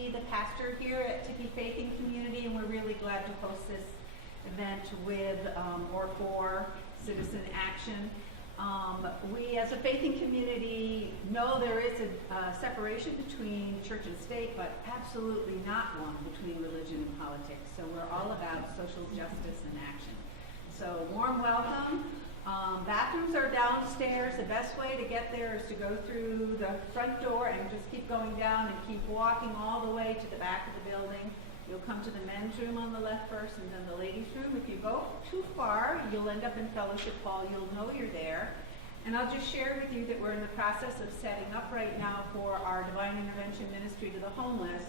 Lindsay, the pastor here at Tippy Faith and Community, and we're really glad to host this event with or for Citizen Action. We as a faith and community know there is a separation between church and state, but absolutely not one between religion and politics. So we're all about social justice and action. So warm welcome. Bathrooms are downstairs. The best way to get there is to go through the front door and just keep going down and keep walking all the way to the back of the building. You'll come to the men's room on the left first and then the ladies' room. If you go too far, you'll end up in fellowship hall. You'll know you're there. And I'll just share with you that we're in the process of setting up right now for our Divine Intervention Ministry to the homeless.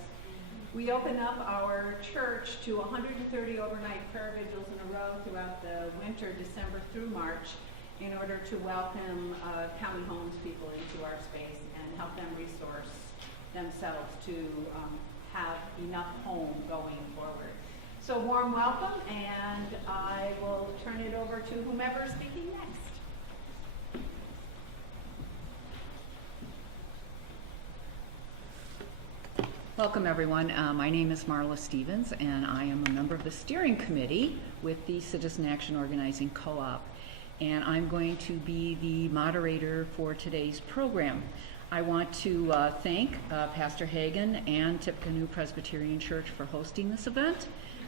We open up our church to 130 overnight prayer vigils in a row throughout the winter, December through March, in order to welcome county homeless people into our space and help them resource themselves to have enough home going forward. So warm welcome, and I will turn it over to whomever is speaking next. Welcome everyone. My name is Marla Stevens and I am a member of the steering committee with the Citizen Action Organizing Co-op, and I'm going to be the moderator for today's program. I want to thank Pastor Hagan and Tippecanoe Presbyterian Church for hosting this event,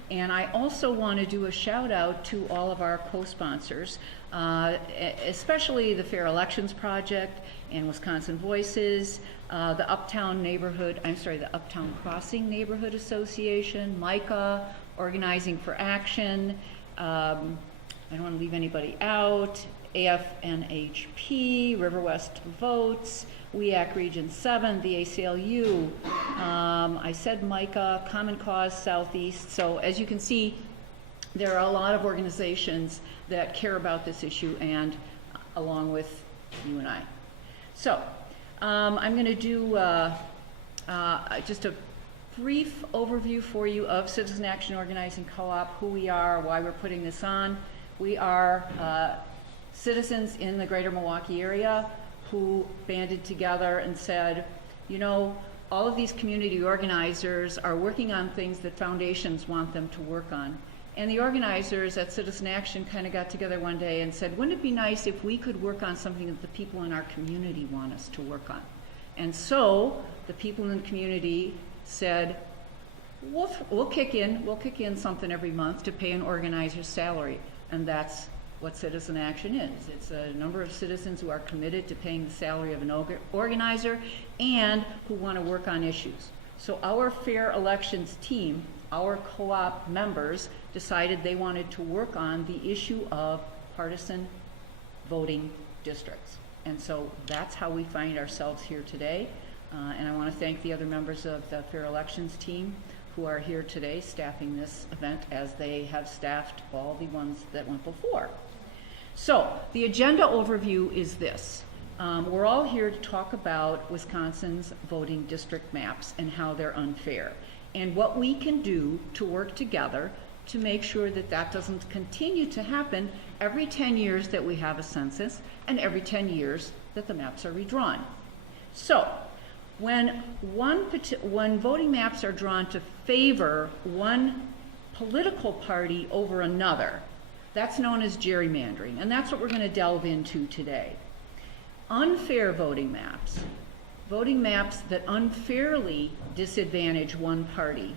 and I also want to do a shout out to all of our co-sponsors, especially the Fair Elections Project and Wisconsin Voices, the Uptown Crossing Neighborhood Association, MICA, Organizing for Action, I don't want to leave anybody out, AFNHP, River West Votes, WEAC Region 7, the ACLU, I said MICA, Common Cause Southeast. So as you can see, there are a lot of organizations that care about this issue, and along with you and I. So I'm going to do just a brief overview for you of Citizen Action Organizing Co-op, who we are, why we're putting this on. We are citizens in the greater Milwaukee area who banded together and said, you know, all of these community organizers are working on things that foundations want them to work on. And the organizers at Citizen Action kind of got together one day and said, wouldn't it be nice if we could work on something that the people in our community want us to work on? And so the people in the community said, we'll kick in something every month to pay an organizer's salary. And that's what Citizen Action is. It's a number of citizens who are committed to paying the salary of an organizer and who want to work on issues. So our Fair Elections team, our co-op members, decided they wanted to work on the issue of partisan voting districts. And so that's how we find ourselves here today. And I want to thank the other members of the Fair Elections team who are here today staffing this event, as they have staffed all the ones that went before. So the agenda overview is this. We're all here to talk about Wisconsin's voting district maps and how they're unfair, and what we can do to work together to make sure that that doesn't continue to happen every 10 years that we have a census and every 10 years that the maps are redrawn. So when voting maps are drawn to favor one political party over another, that's known as gerrymandering, and that's what we're going to delve into today. Unfair voting maps that unfairly disadvantage one party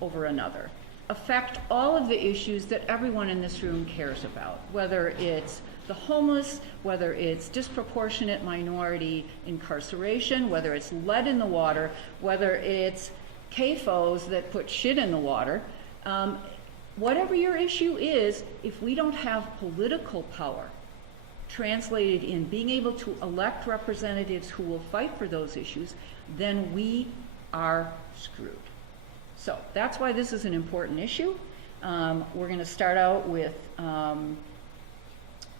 over another, affect all of the issues that everyone in this room cares about, whether it's the homeless, whether it's disproportionate minority incarceration, whether it's lead in the water, whether it's CAFOs that put shit in the water. Whatever your issue is, if we don't have political power translated in being able to elect representatives who will fight for those issues, then we are screwed. So that's why this is an important issue. We're going to start out with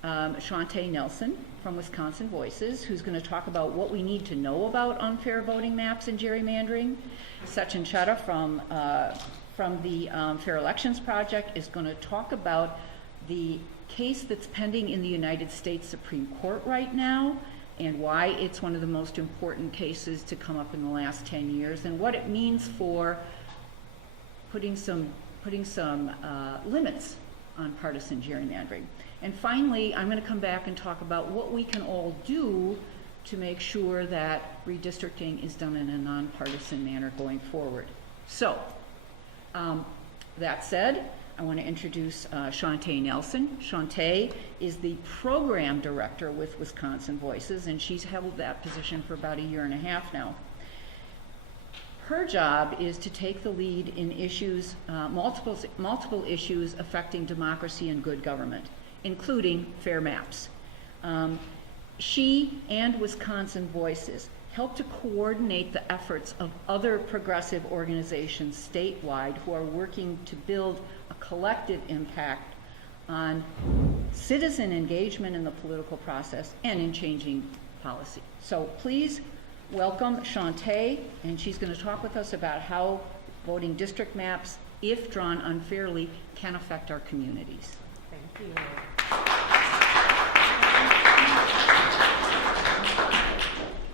Shantae Nelson from Wisconsin Voices, who's going to talk about what we need to know about unfair voting maps and gerrymandering. Sachin Chadha from the Fair Elections Project is going to talk about the case that's pending in the United States Supreme Court right now and why it's one of the most important cases to come up in the last 10 years, and what it means for putting some limits on partisan gerrymandering. And finally, I'm going to come back and talk about what we can all do to make sure that redistricting is done in a nonpartisan manner going forward. So, that said, I want to introduce Shantae Nelson. Shantae is the program director with Wisconsin Voices, and she's held that position for about 1.5 years now. Her job is to take the lead in issues, multiple issues affecting democracy and good government, including fair maps. She and Wisconsin Voices help to coordinate the efforts of other progressive organizations statewide who are working to build a collective impact on citizen engagement in the political process and in changing policy. So please welcome Shantae, and she's going to talk with us about how voting district maps, if drawn unfairly, can affect our communities. Thank you.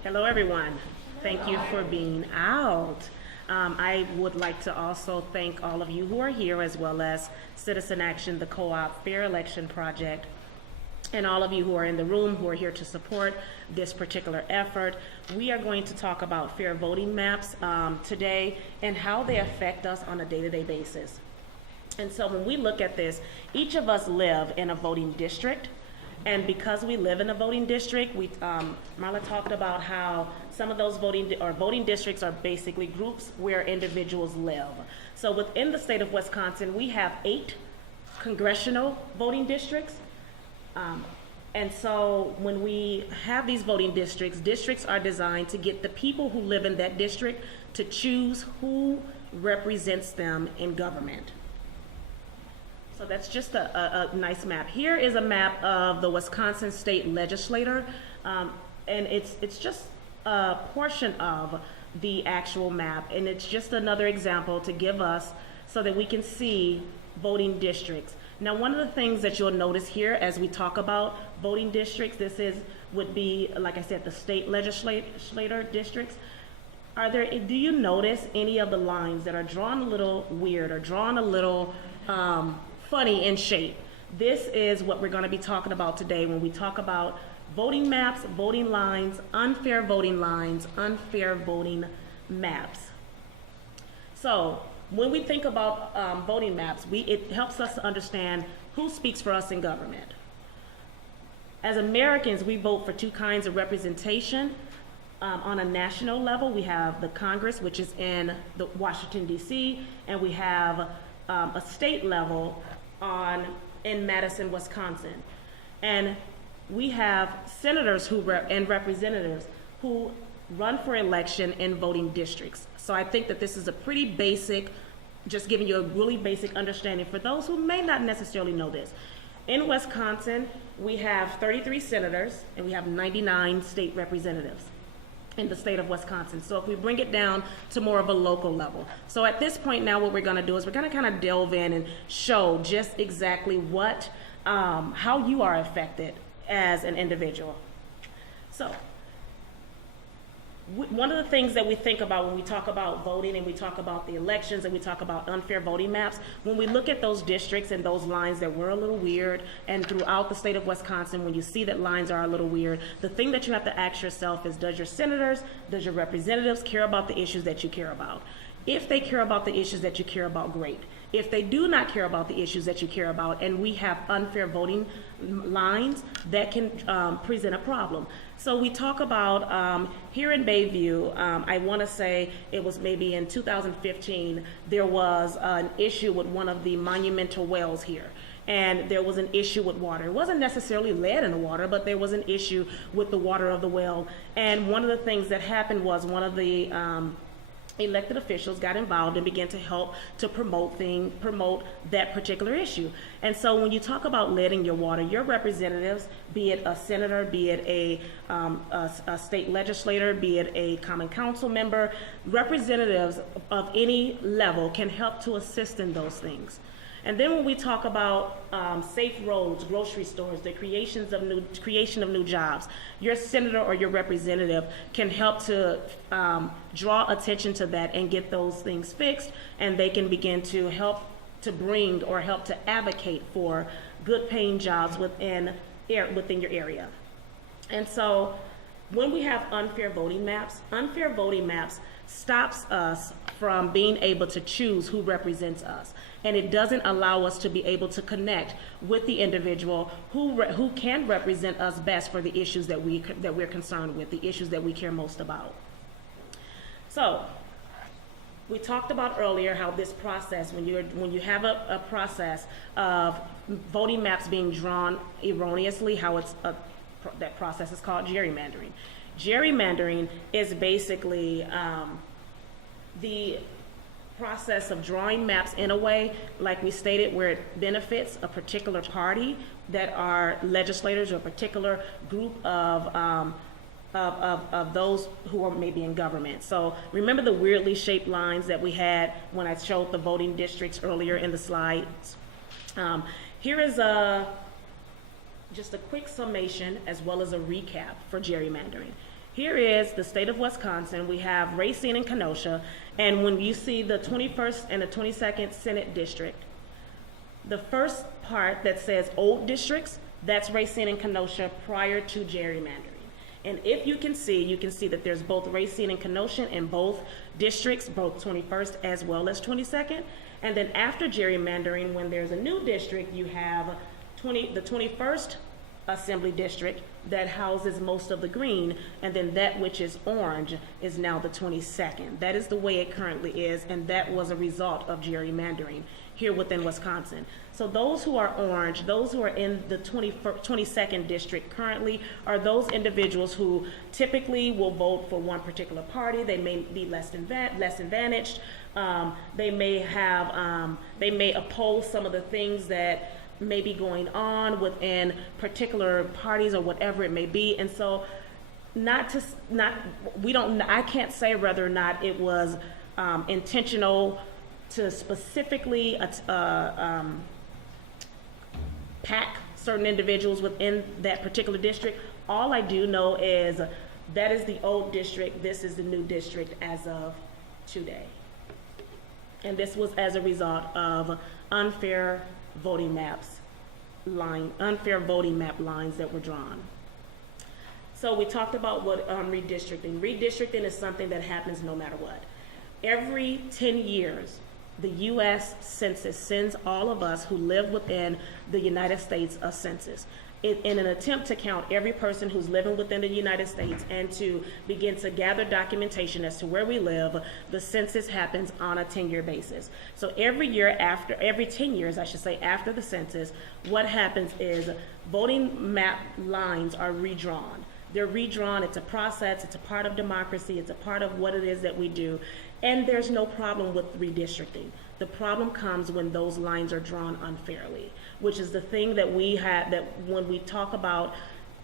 Hello, everyone. Thank you for being out. I would like to also thank all of you who are here, as well as Citizen Action, the Co-op Fair Election Project, and all of you who are in the room who are here to support this particular effort. We are going to talk about fair voting maps today and how they affect us on a day-to-day basis. And so when we look at this, each of us live in a voting district. And because we live in a voting district, Marla talked about how some of those voting districts are basically groups where individuals live. So within the state of Wisconsin, we have 8 congressional voting districts. And so when we have these voting districts are designed to get the people who live in that district to choose who represents them in government. So that's just a nice map. Here is a map of the Wisconsin State Legislature, and it's just a portion of the actual map, and it's just another example to give us so that we can see voting districts. Now, one of the things that you'll notice here as we talk about voting districts, would be, like I said, the state legislature districts. Do you notice any of the lines that are drawn a little weird or drawn a little funny in shape? This is what we're going to be talking about today when we talk about voting maps, voting lines, unfair voting maps. So when we think about voting maps, it helps us to understand who speaks for us in government. As Americans, we vote for 2 kinds of representation. On a national level, we have the Congress, which is in Washington, D.C., and we have a state level in Madison, Wisconsin. And we have senators and representatives who run for election in voting districts. So I think that this is a pretty basic, just giving you a really basic understanding for those who may not necessarily know this. In Wisconsin, we have 33 senators and we have 99 state representatives in the state of Wisconsin. So if we bring it down to more of a local level. So at this point now, what we're going to do is we're going to kind of delve in and show just exactly how you are affected as an individual. So one of the things that we think about when we talk about voting and we talk about the elections and we talk about unfair voting maps, when we look at those districts and those lines that were a little weird, and throughout the state of Wisconsin, when you see that lines are a little weird, the thing that you have to ask yourself is, does your senators, does your representatives care about the issues that you care about? If they care about the issues that you care about, great. If they do not care about the issues that you care about, and we have unfair voting lines, that can present a problem. So we talk about here in Bayview, I want to say it was maybe in 2015, there was an issue with one of the monumental wells here. And there was an issue with water. It wasn't necessarily lead in the water, but there was an issue with the water of the well. And one of the things that happened was one of the elected officials got involved and began to help to promote that particular issue. And so when you talk about lead in your water, your representatives, be it a senator, be it a state legislator, be it a common council member, representatives of any level can help to assist in those things. And then when we talk about safe roads, grocery stores, the creation of new jobs, your senator or your representative can help to draw attention to that and get those things fixed, and they can begin to help to bring or help to advocate for good paying jobs within your area. And so when we have unfair voting maps stops us from being able to choose who represents us. And it doesn't allow us to be able to connect with the individual who can represent us best for the issues that we're concerned with, the issues that we care most about. So, we talked about earlier how this process, when you have a process of voting maps being drawn erroneously, how that process is called gerrymandering. Gerrymandering is basically the process of drawing maps in a way, like we stated, where it benefits a particular party that are legislators or a particular group of those who are maybe in government. So remember the weirdly shaped lines that we had when I showed the voting districts earlier in the slides? Here is just a quick summation as well as a recap for gerrymandering. Here is the state of Wisconsin. We have Racine and Kenosha, and when you see the 21st and the 22nd Senate District, the first part that says old districts, that's Racine and Kenosha prior to gerrymandering. And if you can see that there's both Racine and Kenosha in both districts, both 21st as well as 22nd. And then after gerrymandering, when there's a new district, you have the 21st Assembly District that houses most of the green, and then that which is orange is now the 22nd. That is the way it currently is, and that was a result of gerrymandering here within Wisconsin. So those who are orange, those who are in the 22nd district currently, are those individuals who typically will vote for one particular party. They may be less advantaged. They may oppose some of the things that may be going on within particular parties or whatever it may be. And so I can't say whether or not it was intentional to specifically pack certain individuals within that particular district. All I do know is that is the old district, this is the new district as of today. And this was as a result of unfair voting map lines that were drawn. So we talked about what redistricting. Redistricting is something that happens no matter what. Every 10 years, the U.S. Census sends all of us who live within the United States a census in an attempt to count every person who's living within the United States and to begin to gather documentation as to where we live. The census happens on a 10-year basis. So every 10 years, I should say, after the census, what happens is voting map lines are redrawn. They're redrawn. It's a process. It's a part of democracy. It's a part of what it is that we do. And there's no problem with redistricting. The problem comes when those lines are drawn unfairly, which is the thing that we have, that when we talk about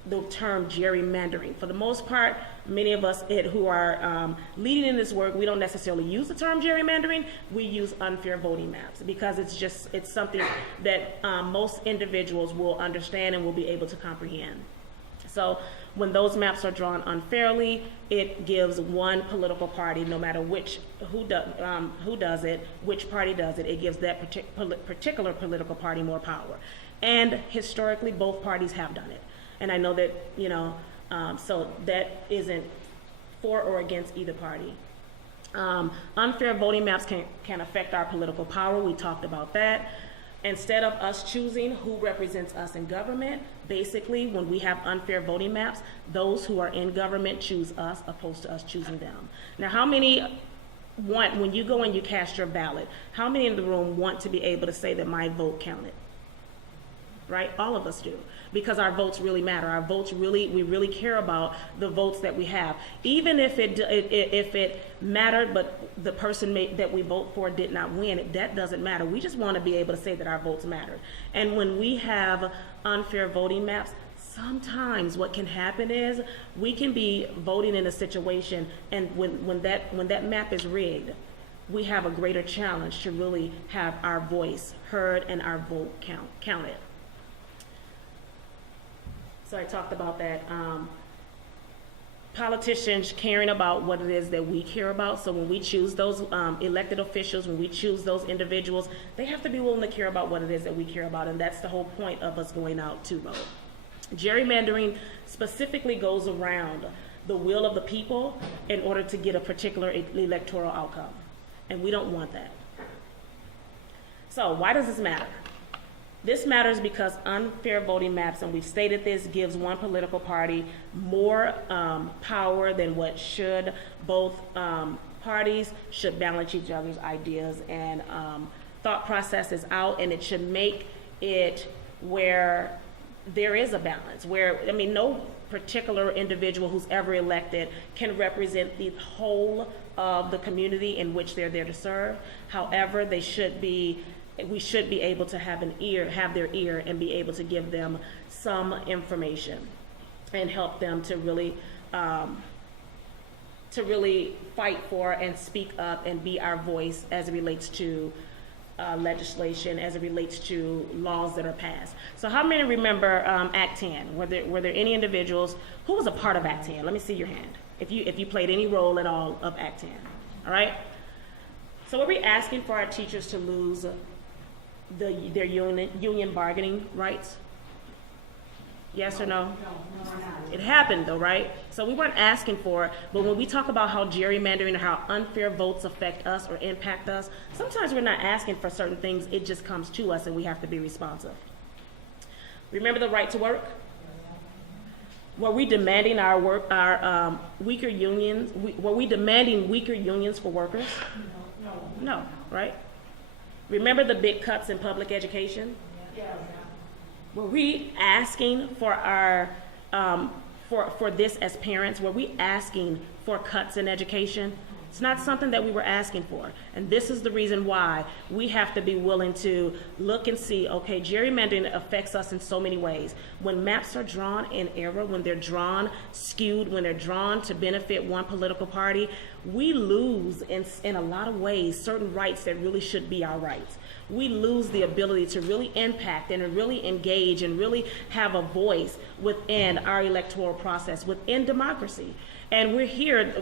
the term gerrymandering. For the most part, many of us who are leading in this work, we don't necessarily use the term gerrymandering. We use unfair voting maps because it's something that most individuals will understand and will be able to comprehend. So when those maps are drawn unfairly, it gives one political party, no matter who does it, which party does it, it gives that particular political party more power. And historically, both parties have done it. And I know that, so that isn't for or against either party. Unfair voting maps can affect our political power. We talked about that. Instead of us choosing who represents us in government, basically, when we have unfair voting maps, those who are in government choose us opposed to us choosing them. Now, how many when you go and you cast your ballot, how many in the room want to be able to say that my vote counted? Right? All of us do, because our votes really matter. Our votes we really care about the votes that we have. Even if it mattered, but the person that we vote for did not win, that doesn't matter. We just want to be able to say that our votes matter. And when we have unfair voting maps, sometimes what can happen is we can be voting in a situation, and when that map is rigged, we have a greater challenge to really have our voice heard and our vote counted. So I talked about that. Politicians caring about what it is that we care about. So when we choose those elected officials, when we choose those individuals, they have to be willing to care about what it is that we care about, and that's the whole point of us going out to vote. Gerrymandering specifically goes around the will of the people in order to get a particular electoral outcome, and we don't want that. So why does this matter? This matters because unfair voting maps, and we've stated this, gives one political party more power than what should. Both parties should balance each other's ideas and thought processes out, and it should make it where there is a balance, where, I mean, no particular individual who's ever elected can represent the whole of the community in which they're there to serve. However, we should be able to have their ear and be able to give them some information and help them to really fight for and speak up and be our voice as it relates to legislation, as it relates to laws that are passed. So how many remember Act 10? Were there any individuals who was a part of Act 10? Let me see your hand. If you played any role at all of Act 10, all right? So are we asking for our teachers to lose their union bargaining rights? Yes or no? No, we're not. It happened though, right? So we weren't asking for it, but when we talk about how gerrymandering and how unfair votes affect us or impact us, sometimes we're not asking for certain things, it just comes to us and we have to be responsive. Remember the right to work? Were we demanding weaker unions? Were we demanding weaker unions for workers? No, right? Remember the big cuts in public education? Yes. Were we asking for our for this as parents? Were we asking for cuts in education? It's not something that we were asking for. And this is the reason why we have to be willing to look and see, okay, gerrymandering affects us in so many ways. When maps are drawn in error, when they're drawn skewed, when they're drawn to benefit one political party, we lose in a lot of ways certain rights that really should be our rights. We lose the ability to really impact and to really engage and really have a voice within our electoral process, within democracy. And we're here.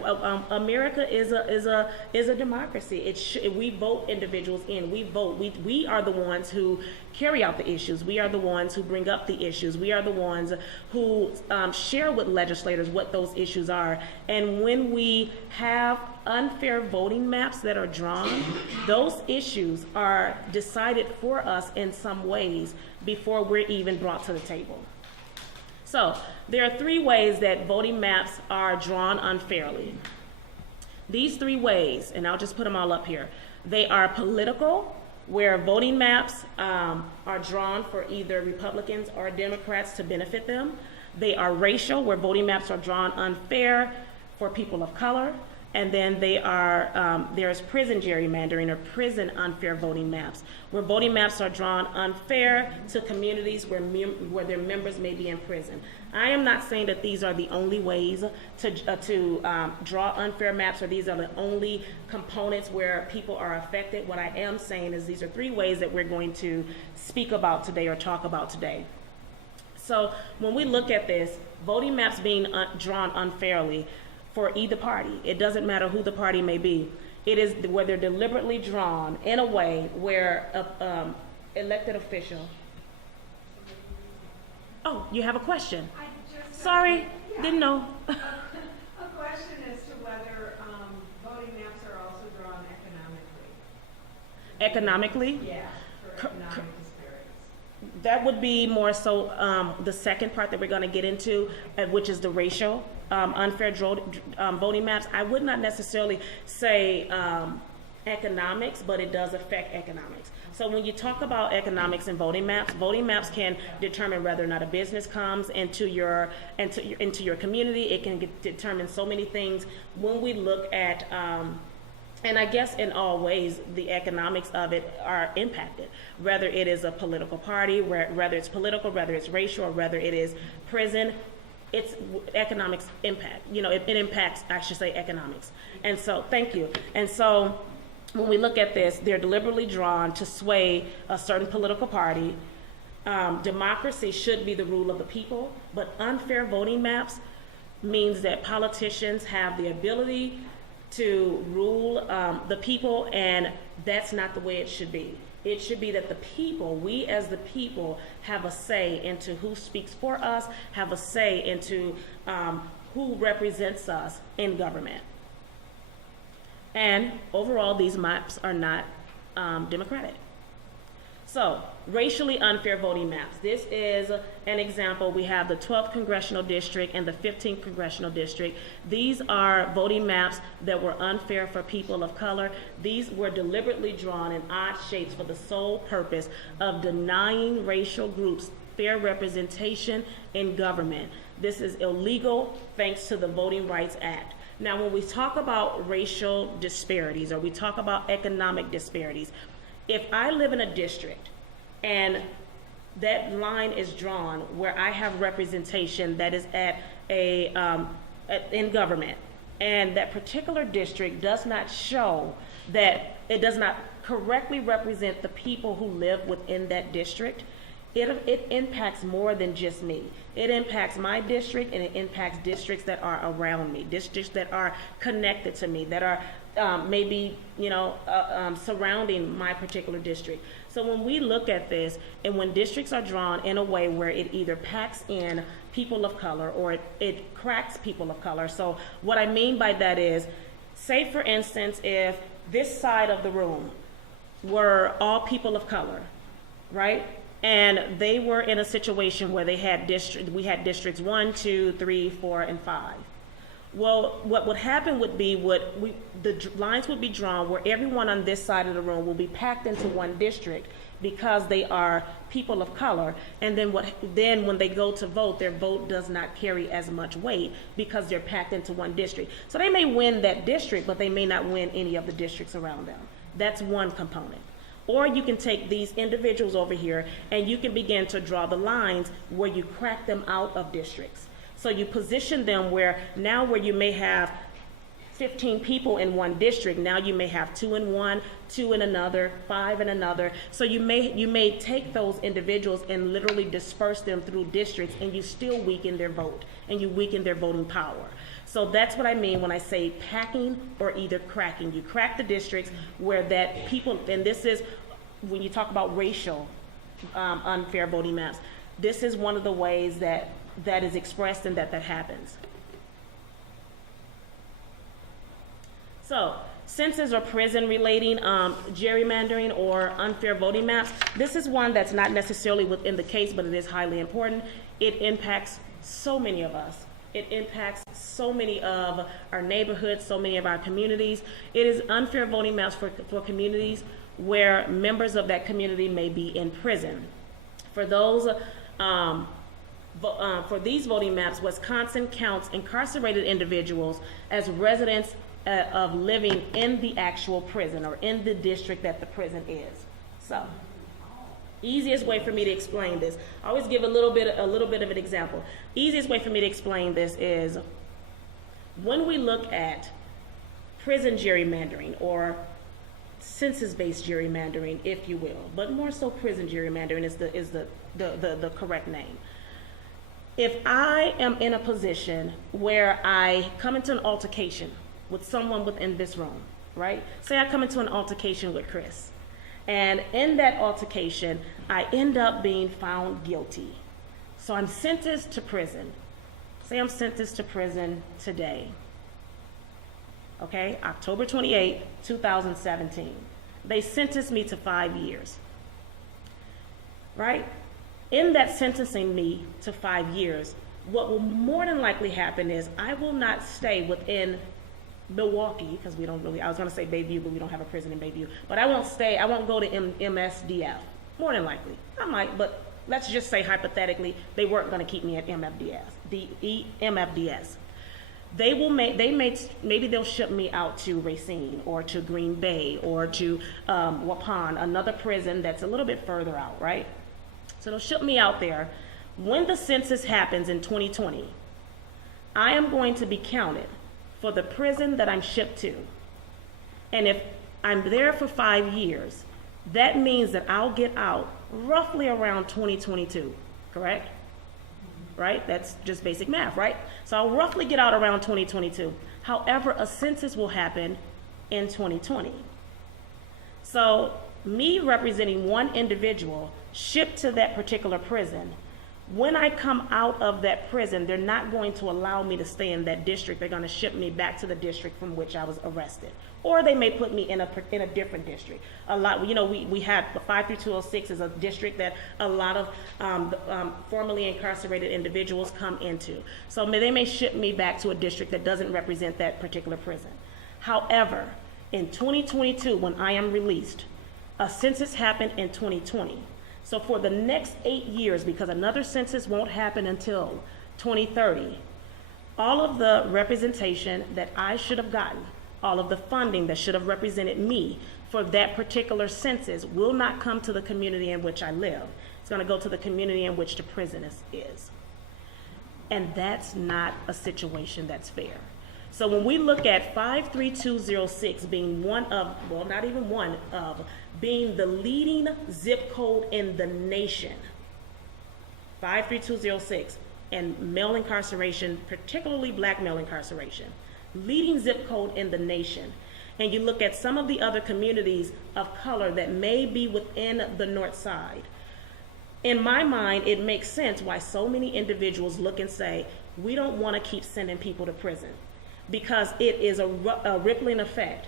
America is a democracy. We vote individuals in. We vote. We are the ones who carry out the issues. We are the ones who bring up the issues. We are the ones who share with legislators what those issues are. And when we have unfair voting maps that are drawn, those issues are decided for us in some ways before we're even brought to the table. So there are 3 ways that voting maps are drawn unfairly. These 3 ways, and I'll just put them all up here. They are political, where voting maps are drawn for either Republicans or Democrats to benefit them. They are racial, where voting maps are drawn unfair for people of color. And then there's prison gerrymandering or prison unfair voting maps, where voting maps are drawn unfair to communities where their members may be in prison. I am not saying that these are the only ways to draw unfair maps, or these are the only components where people are affected. What I am saying is these are 3 ways that we're going to speak about today or talk about today. So when we look at this, voting maps being drawn unfairly for either party, it doesn't matter who the party may be. It is where they're deliberately drawn in a way where an elected official. Oh, you have a question? Sorry, didn't know. A question as to whether voting maps are also drawn economically. Economically? Yeah, for economic disparities. That would be more so the second part that we're going to get into, which is the racial unfair voting maps. I would not necessarily say economics, but it does affect economics. So when you talk about economics and voting maps can determine whether or not a business comes into your community. It can determine so many things. When we look at and I guess in all ways, the economics of it are impacted, whether it is a political party, whether it's political, whether it's racial, or whether it is prison. It's economics impact. It impacts, I should say, economics. And so, thank you. And so, when we look at this, they're deliberately drawn to sway a certain political party. Democracy should be the rule of the people, but unfair voting maps means that politicians have the ability to rule the people, and that's not the way it should be. It should be that the people, we as the people, have a say into who speaks for us, have a say into who represents us in government. And overall, these maps are not democratic. So, racially unfair voting maps. This is an example. We have the 12th Congressional District and the 15th Congressional District. These are voting maps that were unfair for people of color. These were deliberately drawn in odd shapes for the sole purpose of denying racial groups fair representation in government. This is illegal thanks to the Voting Rights Act. Now, when we talk about racial disparities or we talk about economic disparities, if I live in a district and that line is drawn where I have representation that is in government, and that particular district does not show that it does not correctly represent the people who live within that district, it impacts more than just me. It impacts my district, and it impacts districts that are around me, districts that are connected to me, that are maybe, surrounding my particular district. So when we look at this, and when districts are drawn in a way where it either packs in people of color or it cracks people of color. So what I mean by that is, say for instance, if this side of the room were all people of color, right? And they were in a situation where we had districts 1, 2, 3, 4, and 5. Well, what would happen would be the lines would be drawn where everyone on this side of the room will be packed into one district because they are people of color. And then when they go to vote, their vote does not carry as much weight because they're packed into one district. So they may win that district, but they may not win any of the districts around them. That's one component. Or you can take these individuals over here and you can begin to draw the lines where you crack them out of districts. So you position them where you may have 15 people in one district, now you may have 2 in one, 2 in another, 5 in another. So you may take those individuals and literally disperse them through districts, and you still weaken their vote and you weaken their voting power. So that's what I mean when I say packing or either cracking. You crack the districts where that people, and this is when you talk about racial unfair voting maps, this is one of the ways that is expressed and that happens. So, census or prison relating gerrymandering or unfair voting maps, this is one that's not necessarily within the case, but it is highly important. It impacts so many of us. It impacts so many of our neighborhoods, so many of our communities. It is unfair voting maps for communities where members of that community may be in prison. For those, for these voting maps, Wisconsin counts incarcerated individuals as residents of living in the actual prison or in the district that the prison is. So, easiest way for me to explain this, I always give a little bit of an example. Easiest way for me to explain this is when we look at prison gerrymandering or census-based gerrymandering, if you will, but more so prison gerrymandering is the correct name. If I am in a position where I come into an altercation with someone within this room, right? Say I come into an altercation with Chris, and in that altercation, I end up being found guilty. So I'm sentenced to prison. Say I'm sentenced to prison today. Okay, October 28, 2017. They sentenced me to 5 years, right? In that sentencing me to 5 years, what will more than likely happen is I will not stay within Milwaukee, because we don't really, I was going to say Bayview, but we don't have a prison in Bayview, but I won't go to MSDF, more than likely. I might, but let's just say hypothetically, they weren't going to keep me at MFDS. Maybe they'll ship me out to Racine or to Green Bay or to Waupun, another prison that's a little bit further out, right? So they'll ship me out there. When the census happens in 2020, I am going to be counted for the prison that I'm shipped to. And if I'm there for 5 years. That means that I'll get out roughly around 2022, correct? Right? That's just basic math, right? So I'll roughly get out around 2022. However, a census will happen in 2020. So me representing one individual shipped to that particular prison, when I come out of that prison, they're not going to allow me to stay in that district. They're going to ship me back to the district from which I was arrested. Or they may put me in a different district. A lot, you know, we had 53206 is a district that a lot of formerly incarcerated individuals come into. So they may ship me back to a district that doesn't represent that particular prison. However, in 2022, when I am released, a census happened in 2020. So for the next 8 years, because another census won't happen until 2030, all of the representation that I should have gotten, all of the funding that should have represented me for that particular census will not come to the community in which I live. It's going to go to the community in which the prison is. And that's not a situation that's fair. So when we look at 53206 being one of, well, not even one of, being the leading zip code in the nation, 53206, and male incarceration, particularly black male incarceration, leading zip code in the nation, and you look at some of the other communities of color that may be within the North Side, in my mind, it makes sense why so many individuals look and say, we don't want to keep sending people to prison, because it is a rippling effect.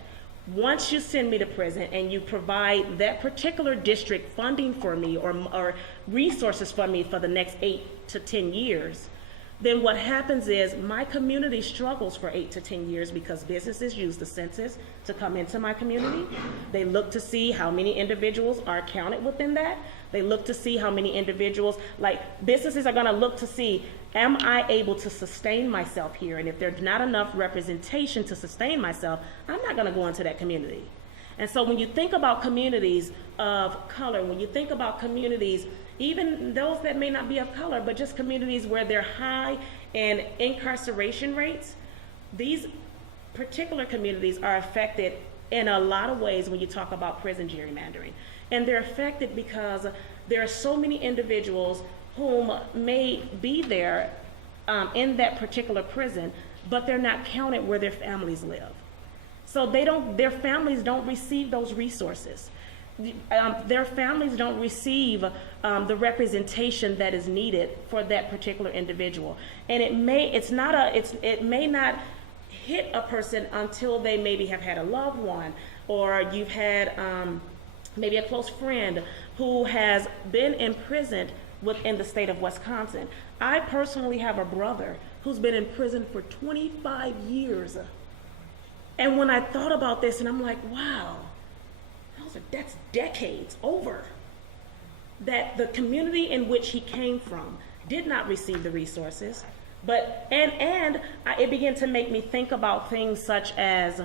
Once you send me to prison and you provide that particular district funding for me or resources for me for the next 8 to 10 years, then what happens is my community struggles for 8 to 10 years because businesses use the census to come into my community. They look to see how many individuals are counted within that. They look to see how many individuals, like businesses are gonna look to see, am I able to sustain myself here? And if there's not enough representation to sustain myself, I'm not gonna go into that community. And so when you think about communities of color, when you think about communities, even those that may not be of color, but just communities where they're high in incarceration rates, these particular communities are affected in a lot of ways when you talk about prison gerrymandering. And they're affected because there are so many individuals whom may be there in that particular prison, but they're not counted where their families live. So their families don't receive those resources. Their families don't receive the representation that is needed for that particular individual. And it may not hit a person until they maybe have had a loved one, or you've had maybe a close friend who has been imprisoned within the state of Wisconsin. I personally have a brother who's been in prison for 25 years. And when I thought about this, and I'm like, wow, that's decades over, that the community in which he came from did not receive the resources. But it began to make me think about things such as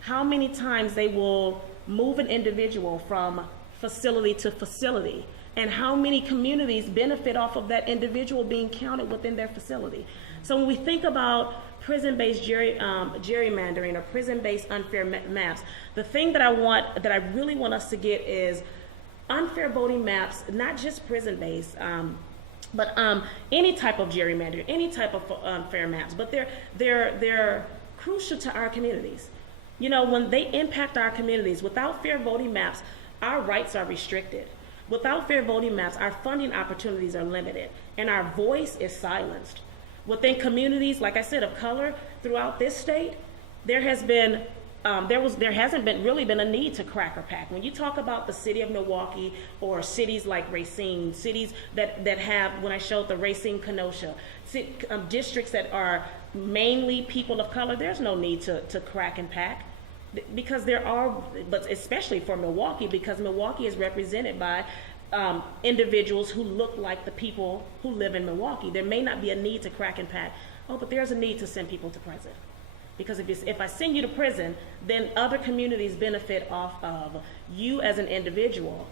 how many times they will move an individual from facility to facility, and how many communities benefit off of that individual being counted within their facility. So when we think about prison-based gerrymandering or prison-based unfair maps, the thing that I really want us to get is unfair voting maps, not just prison-based, but any type of gerrymandering, any type of unfair maps, but they're crucial to our communities. You know, when they impact our communities, without fair voting maps, our rights are restricted. Without fair voting maps, our funding opportunities are limited, and our voice is silenced. Within communities, like I said, of color throughout this state, there hasn't really been a need to crack or pack. When you talk about the city of Milwaukee or cities like Racine, cities that have, when I showed the Racine, Kenosha, districts that are mainly people of color, there's no need to crack and pack. Because but especially for Milwaukee, because Milwaukee is represented by individuals who look like the people who live in Milwaukee. There may not be a need to crack and pack. Oh, but there's a need to send people to prison. Because if I send you to prison, then other communities benefit off of you as an individual.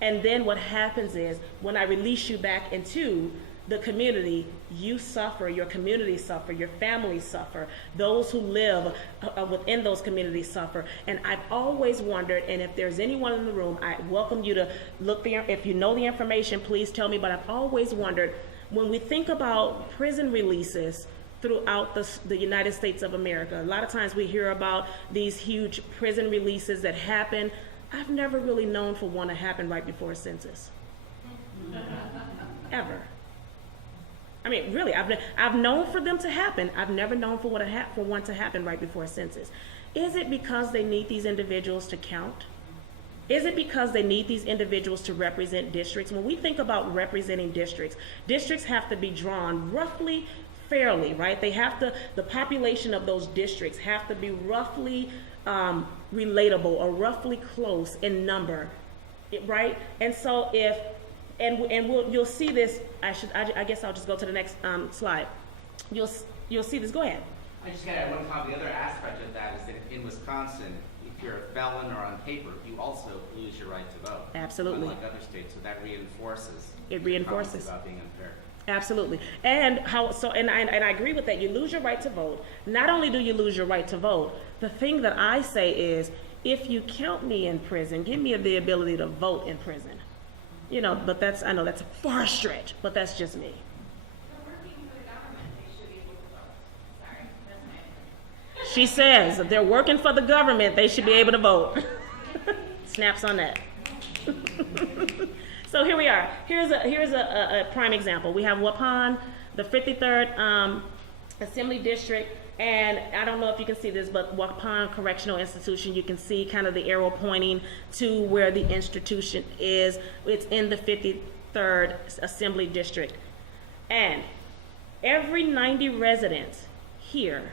And then what happens is, when I release you back into the community, you suffer, your community suffer, your families suffer, those who live within those communities suffer. And I've always wondered, and if there's anyone in the room, I welcome you to look there. If you know the information, please tell me, but I've always wondered, when we think about prison releases throughout the United States of America, a lot of times we hear about these huge prison releases that happen. I've never really known for one to happen right before a census. Ever. I mean, really, I've known for them to happen. I've never known for one to happen right before a census. Is it because they need these individuals to count? Is it because they need these individuals to represent districts? When we think about representing districts, districts have to be drawn roughly fairly, right? They have to, the population of those districts have to be roughly relatable or roughly close in number, right? And so if, you'll see this, I guess I'll just go to the next slide. You'll see this, go ahead. I just got to add one comment. The other aspect of that is that in Wisconsin, if you're a felon or on paper, you also lose your right to vote. Absolutely. Unlike other states, so that reinforces. It reinforces. About being unfair. Absolutely. And I agree with that. You lose your right to vote. Not only do you lose your right to vote, the thing that I say is, if you count me in prison, give me the ability to vote in prison. You know, but I know that's a far stretch, but that's just me. She says if they're working for the government, they should be able to vote. Snaps on that. So here we are. Here's a prime example. We have Waupun, the 53rd Assembly District, and I don't know if you can see this, but Waupun Correctional Institution, you can see kind of the arrow pointing to where the institution is. It's in the 53rd Assembly District. And every 90 residents here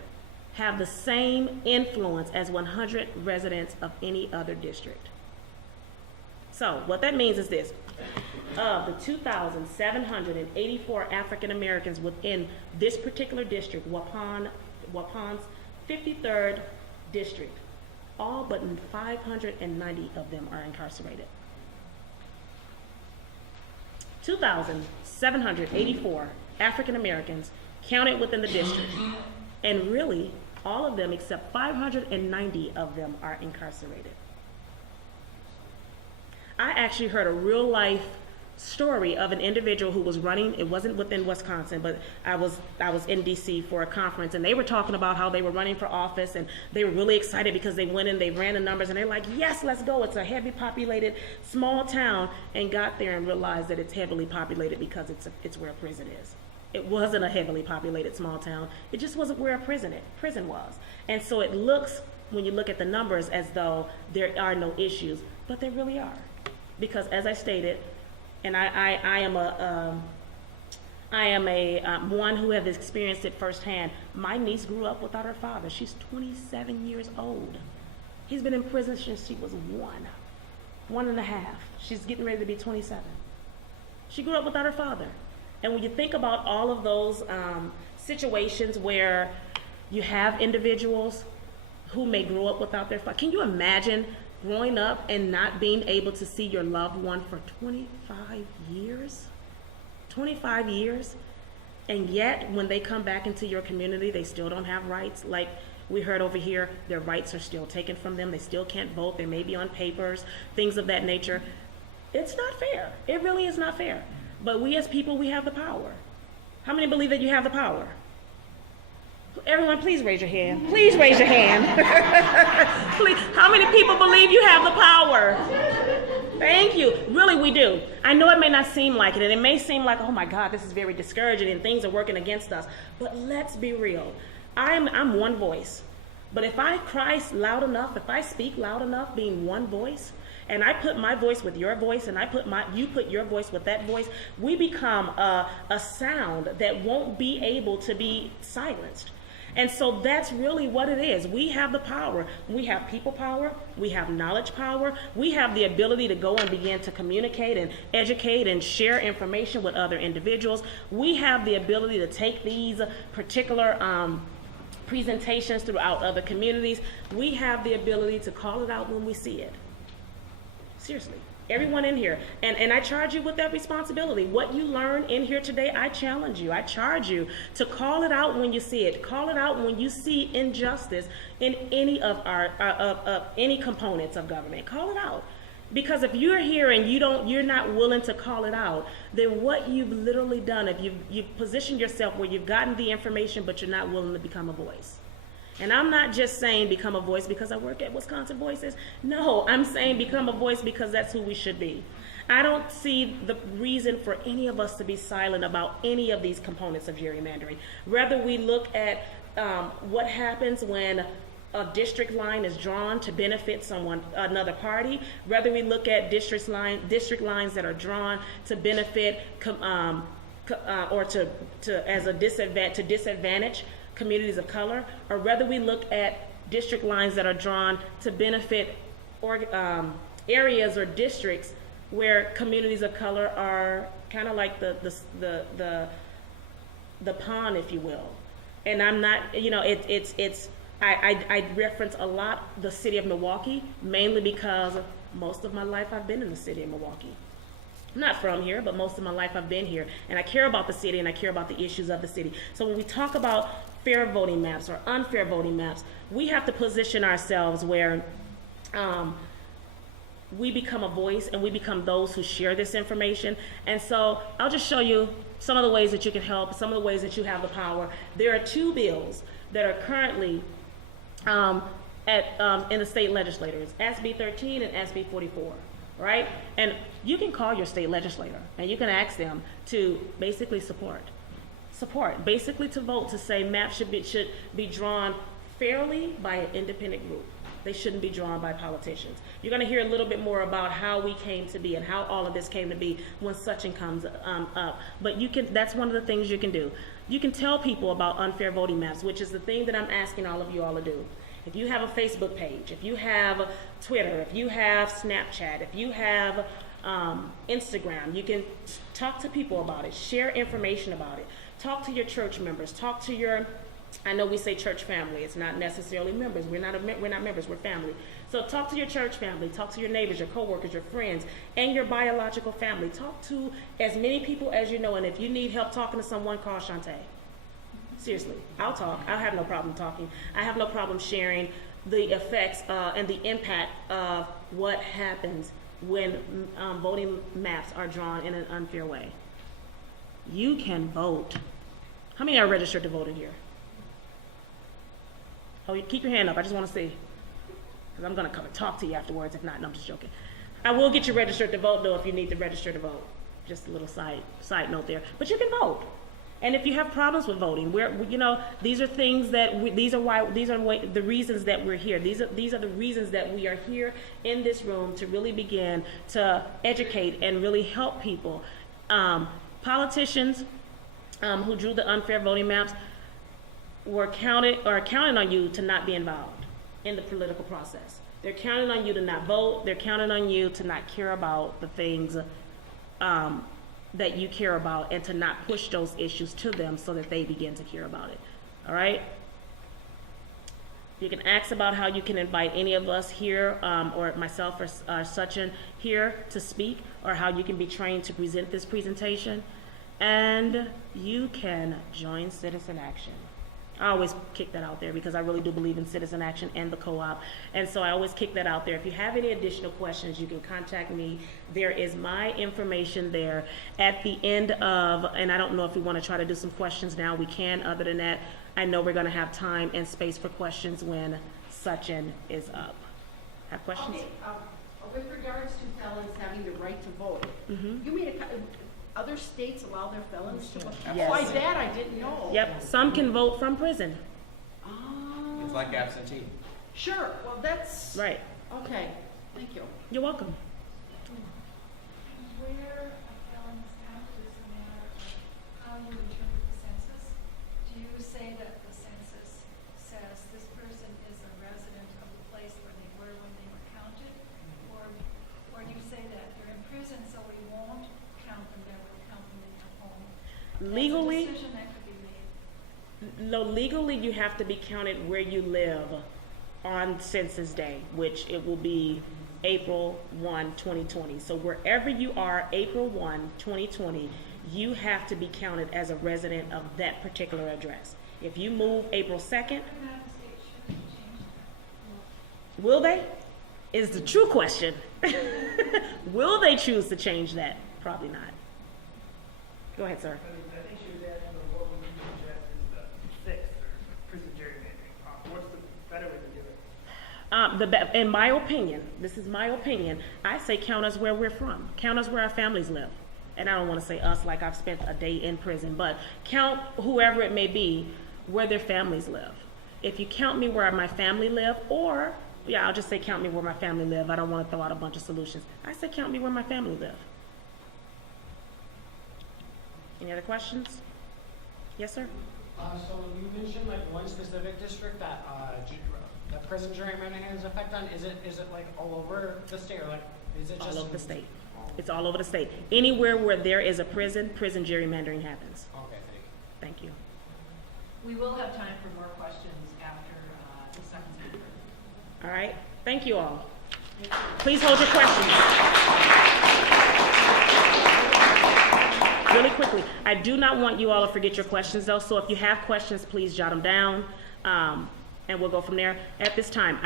have the same influence as 100 residents of any other district. So what that means is this. Of the 2,784 African Americans within this particular district, Waupun's 53rd district, all but 590 of them are incarcerated. 2,784 African Americans counted within the district, and really all of them except 590 of them are incarcerated. I actually heard a real life story of an individual who was running. It wasn't within Wisconsin, but I was in DC for a conference, and they were talking about how they were running for office, and they were really excited because they went in, they ran the numbers, and they're like, yes, let's go. It's a heavy populated small town, and got there and realized that it's heavily populated because it's where a prison is. It wasn't a heavily populated small town. It just wasn't where a prison was. And so it looks, when you look at the numbers, as though there are no issues, but there really are. Because as I stated, and I am a one who has experienced it firsthand. My niece grew up without her father. She's 27 years old. He's been in prison since she was 1.5. She's getting ready to be 27. She grew up without her father. And when you think about all of those situations where you have individuals who may grow up without their father, can you imagine growing up and not being able to see your loved one for 25 years? 25 years, and yet when they come back into your community, they still don't have rights. Like we heard over here, their rights are still taken from them. They still can't vote. They may be on papers, things of that nature. It's not fair. It really is not fair. But we as people, we have the power. How many believe that you have the power? Everyone, please raise your hand. Please raise your hand. Please. How many people believe you have the power? Thank you. Really, we do. I know it may not seem like it, and it may seem like, oh my God, this is very discouraging and things are working against us. But let's be real. I'm one voice. But if I cry loud enough, if I speak loud enough, being one voice, and I put my voice with your voice, and you put your voice with that voice, we become a sound that won't be able to be silenced. And so that's really what it is. We have the power. We have people power. We have knowledge power. We have the ability to go and begin to communicate and educate and share information with other individuals. We have the ability to take these particular presentations throughout other communities. We have the ability to call it out when we see it. Seriously. Everyone in here. And I charge you with that responsibility. What you learn in here today, I challenge you. I charge you to call it out when you see it. Call it out when you see injustice in any of any components of government. Call it out. Because if you're here and you're not willing to call it out, then what you've literally done, if you've positioned yourself where you've gotten the information, but you're not willing to become a voice. And I'm not just saying become a voice because I work at Wisconsin Voices. No, I'm saying become a voice because that's who we should be. I don't see the reason for any of us to be silent about any of these components of gerrymandering. Rather, we look at what happens when a district line is drawn to benefit another party. Whether we look at district lines that are drawn to benefit or to disadvantage communities of color, or whether we look at district lines that are drawn to benefit areas or districts where communities of color are kind of like the pawn, if you will. And I'm not, I reference a lot the city of Milwaukee, mainly because most of my life I've been in the city of Milwaukee. I'm not from here, but most of my life I've been here. And I care about the city and I care about the issues of the city. So when we talk about fair voting maps or unfair voting maps, we have to position ourselves where we become a voice and we become those who share this information. And so I'll just show you some of the ways that you can help, some of the ways that you have the power. There are 2 bills that are currently in the state legislators, SB 13 and SB 44, right? And you can call your state legislator and you can ask them to basically support, basically to vote to say maps should be drawn fairly by an independent group. They shouldn't be drawn by politicians. You're going to hear a little bit more about how we came to be and how all of this came to be when such comes up. But that's one of the things you can do. You can tell people about unfair voting maps, which is the thing that I'm asking all of you all to do. If you have a Facebook page, if you have Twitter, if you have Snapchat, if you have Instagram, you can talk to people about it, share information about it, talk to your church members, talk to your, I know we say church family, it's not necessarily members, we're not members, we're family. So talk to your church family, talk to your neighbors, your coworkers, your friends, and your biological family. Talk to as many people as you know, and if you need help talking to someone, call Shantae. Seriously, I'll talk. I have no problem talking. I have no problem sharing the effects and the impact of what happens when voting maps are drawn in an unfair way. You can vote. How many are registered to vote in here? Oh, keep your hand up. I just want to see. Because I'm going to come and talk to you afterwards. If not, no, I'm just joking. I will get you registered to vote, though, if you need to register to vote. Just a little side note there. But you can vote. And if you have problems with voting, these are things that these are the reasons that we're here. These are the reasons that we are here in this room to really begin to educate and really help people. Politicians who drew the unfair voting maps were counting on you to not be involved in the political process. They're counting on you to not vote. They're counting on you to not care about the things that you care about and to not push those issues to them so that they begin to care about it. All right? You can ask about how you can invite any of us here or myself or Sachin here to speak, or how you can be trained to present this presentation. And you can join Citizen Action. I always kick that out there because I really do believe in Citizen Action and the co-op. And so I always kick that out there. If you have any additional questions, you can contact me. There is my information there at the end of, and I don't know if we want to try to do some questions now, we can. Other than that, I know we're going to have time and space for questions when Sachin is up. Have questions? Okay, with regards to felons having the right to vote, you mean other states allow their felons to vote? Yes. Why that? I didn't know. Yep, some can vote from prison. Oh. It's like absentee. Sure, well that's. Right. Okay, thank you. You're welcome. Where a felon is counted is a matter of how you interpret the census. Do you say that the census says this person is a resident of the place where they were when they were counted? Or do you say that they're in prison so we won't count them there, we'll count them in their home? Legally, That's a decision that could be made. no, legally you have to be counted where you live on Census Day, which it will be April 1, 2020. So wherever you are, April 1, 2020, you have to be counted as a resident of that particular address. If you move April 2nd, will they? Is the true question. Will they choose to change that? Probably not. Go ahead, sir. I think she was asking about what we need to address is the sixth, or prison gerrymandering. What's the better way to do it? In my opinion, this is my opinion, I say count us where we're from. Count us where our families live. And I don't want to say us like I've spent a day in prison, but count whoever it may be where their families live. If you count me where my family live, or, yeah, I'll just say count me where my family live. I don't want to throw out a bunch of solutions. I say count me where my family live. Any other questions? Yes, sir? So you mentioned like one specific district that that prison gerrymandering has effect on. Is it like all over the state, or like is it just All over the state. It's all over the state. Anywhere where there is a prison gerrymandering happens. Okay, thank you. Thank you. We will have time for more questions after the second speaker. All right. Thank you all. Please hold your questions. Really quickly, I do not want you all to forget your questions though, so if you have questions, please jot them down, and we'll go from there. At this time,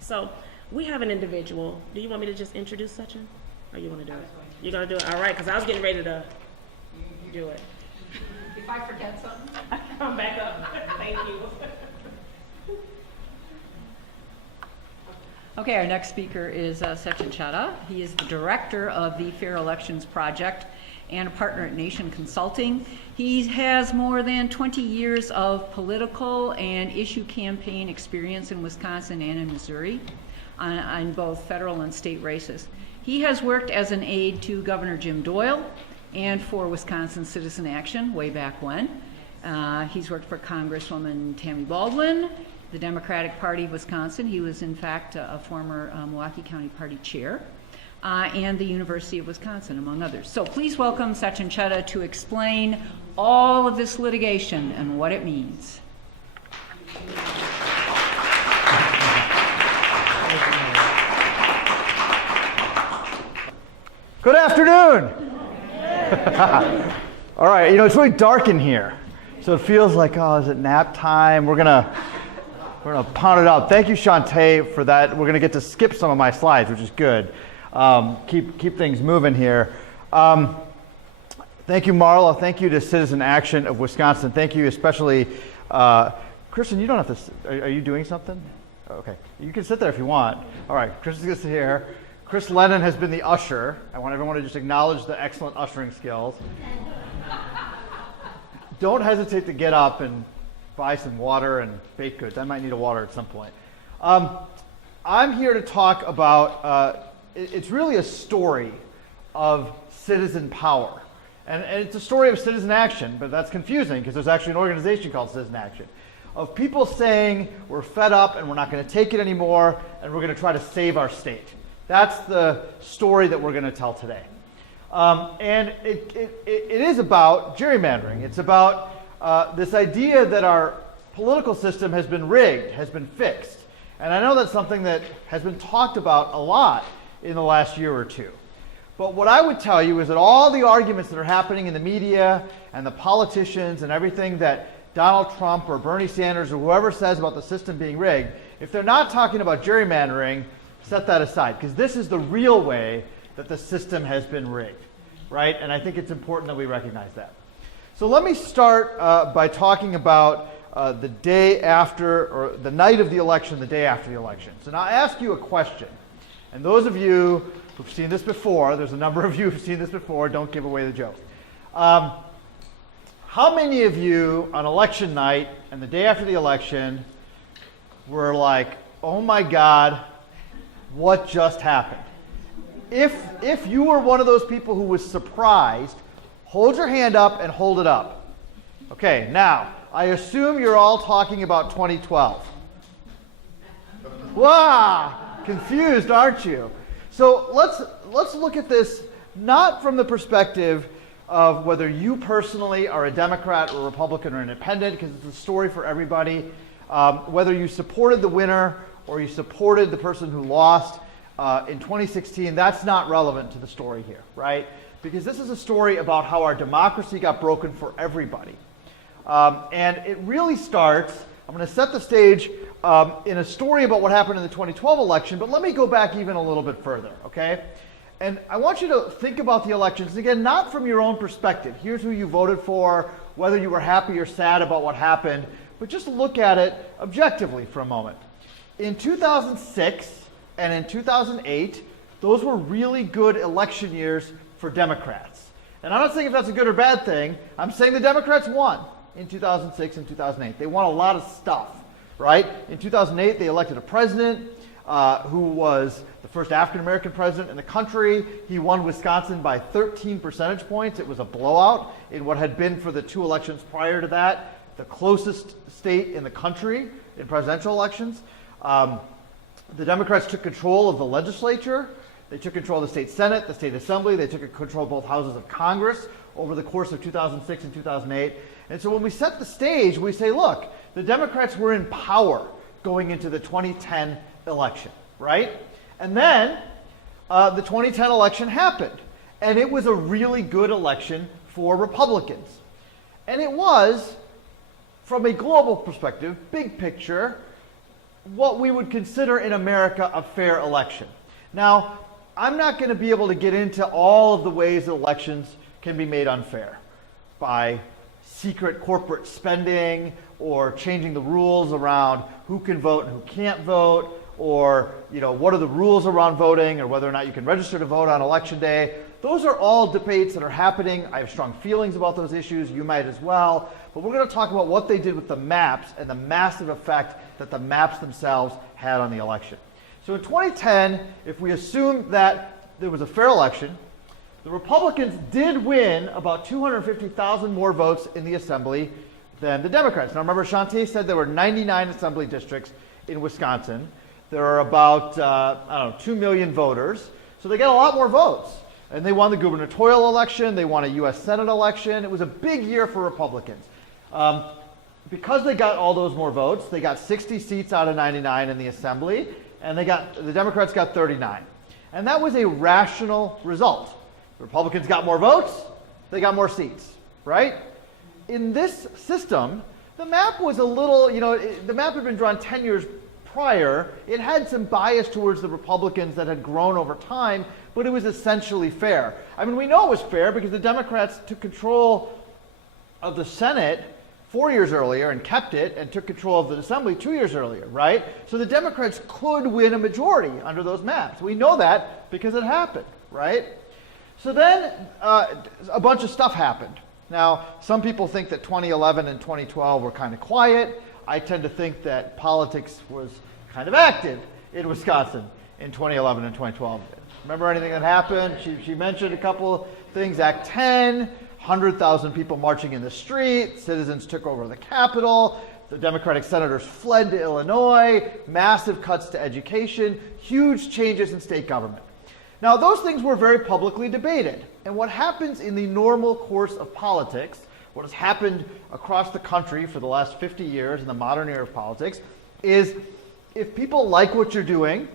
so we have an individual. Do you want me to just introduce Sachin? Or you want to do it? You're going to do it? All right, because I was getting ready to do it. If I forget something. Come back up. Thank you. Okay, our next speaker is Sachin Chadha. He is the director of the Fair Elections Project and a partner at Nation Consulting. He has more than 20 years of political and issue campaign experience in Wisconsin and in Missouri on both federal and state races. He has worked as an aide to Governor Jim Doyle and for Wisconsin Citizen Action way back when. He's worked for Congresswoman Tammy Baldwin, the Democratic Party of Wisconsin. He was, in fact, a former Milwaukee County Party chair, and the University of Wisconsin, among others. So please welcome Sachin Chadha to explain all of this litigation and what it means. Good afternoon. All right, it's really dark in here, so it feels like, oh, is it nap time? We're gonna pound it out. Thank you, Shantae, for that. We're gonna get to skip some of my slides, which is good. Keep things moving here. Thank you, Marla. Thank you to Citizen Action of Wisconsin. Thank you especially, Kristen. You don't have to. Are you doing something? Okay, you can sit there if you want. All right, Kristen's gonna sit here. Chris Lennon has been the usher. I want everyone to just acknowledge the excellent ushering skills. Don't hesitate to get up and buy some water and baked goods. I might need a water at some point. I'm here to talk about, it's really a story of citizen power. And it's a story of citizen action, but that's confusing because there's actually an organization called Citizen Action. Of people saying we're fed up and we're not going to take it anymore and we're going to try to save our state. That's the story that we're going to tell today. And it is about gerrymandering. It's about this idea that our political system has been rigged, has been fixed. And I know that's something that has been talked about a lot in the last year or two. But what I would tell you is that all the arguments that are happening in the media and the politicians and everything that Donald Trump or Bernie Sanders or whoever says about the system being rigged, if they're not talking about gerrymandering, set that aside, because this is the real way that the system has been rigged, right? And I think it's important that we recognize that. So let me start by talking about the day after, or the night of the election, the day after the election. So now I ask you a question, and those of you who've seen this before, there's a number of you who've seen this before, don't give away the joke. How many of you on election night and the day after the election were like, oh my God, what just happened? If you were one of those people who was surprised, hold your hand up and hold it up. Okay, now, I assume you're all talking about 2012. Wow, confused, aren't you? So let's look at this not from the perspective of whether you personally are a Democrat or Republican or independent, because it's a story for everybody, whether you supported the winner or you supported the person who lost in 2016, that's not relevant to the story here, right? Because this is a story about how our democracy got broken for everybody. And it really starts, I'm going to set the stage in a story about what happened in the 2012 election, but let me go back even a little bit further, okay? And I want you to think about the elections, again, not from your own perspective. Here's who you voted for, whether you were happy or sad about what happened, but just look at it objectively for a moment. In 2006 and in 2008, those were really good election years for Democrats. And I'm not saying if that's a good or bad thing. I'm saying the Democrats won in 2006 and 2008. They won a lot of stuff, right? In 2008, they elected a president who was the first African-American president in the country. He won Wisconsin by 13 percentage points. It was a blowout in what had been, for the two elections prior to that, the closest state in the country in presidential elections. The Democrats took control of the legislature. They took control of the state Senate, the state Assembly. They took control of both houses of Congress over the course of 2006 and 2008. And so when we set the stage, we say, look, the Democrats were in power going into the 2010 election, right? And then the 2010 election happened. And it was a really good election for Republicans. And it was, from a global perspective, big picture, what we would consider in America a fair election. Now, I'm not going to be able to get into all of the ways that elections can be made unfair by secret corporate spending or changing the rules around who can vote and who can't vote, or what are the rules around voting, or whether or not you can register to vote on election day. Those are all debates that are happening. I have strong feelings about those issues. You might as well. But we're going to talk about what they did with the maps and the massive effect that the maps themselves had on the election. So in 2010, if we assume that there was a fair election, the Republicans did win about 250,000 more votes in the Assembly than the Democrats. Now remember, Shantae said there were 99 Assembly districts in Wisconsin. There are about 2 million voters. So they got a lot more votes. And they won the gubernatorial election. They won a U.S. Senate election. It was a big year for Republicans. Because they got all those more votes, they got 60 seats out of 99 in the Assembly, and the Democrats got 39. And that was a rational result. The Republicans got more votes, they got more seats, right? In this system, the map was a little, the map had been drawn 10 years prior. It had some bias towards the Republicans that had grown over time, but it was essentially fair. I mean, we know it was fair because the Democrats took control of the Senate 4 years earlier and kept it, and took control of the Assembly 2 years earlier, right? So the Democrats could win a majority under those maps. We know that because it happened, right? So then a bunch of stuff happened. Now, some people think that 2011 and 2012 were kind of quiet. I tend to think that politics was kind of active in Wisconsin in 2011 and 2012. Remember anything that happened? She mentioned a couple things. Act 10, 100,000 people marching in the street. Citizens took over the Capitol. The Democratic senators fled to Illinois. Massive cuts to education. Huge changes in state government. Now, those things were very publicly debated. And what happens in the normal course of politics, what has happened across the country for the last 50 years in the modern era of politics, is if people like what you're doing,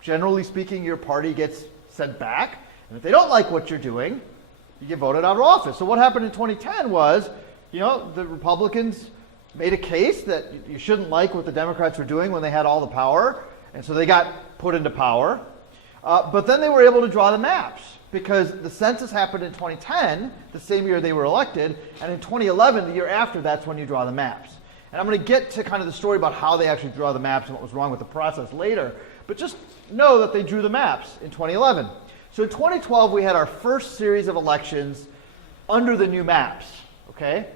generally speaking, your party gets sent back. And if they don't like what you're doing, you get voted out of office. So what happened in 2010 was, the Republicans made a case that you shouldn't like what the Democrats were doing when they had all the power. And so they got put into power. But then they were able to draw the maps because the census happened in 2010, the same year they were elected, and in 2011, the year after, that's when you draw the maps. And I'm going to get to kind of the story about how they actually draw the maps and what was wrong with the process later, but just know that they drew the maps in 2011. So in 2012, we had our first series of elections under the new maps, okay?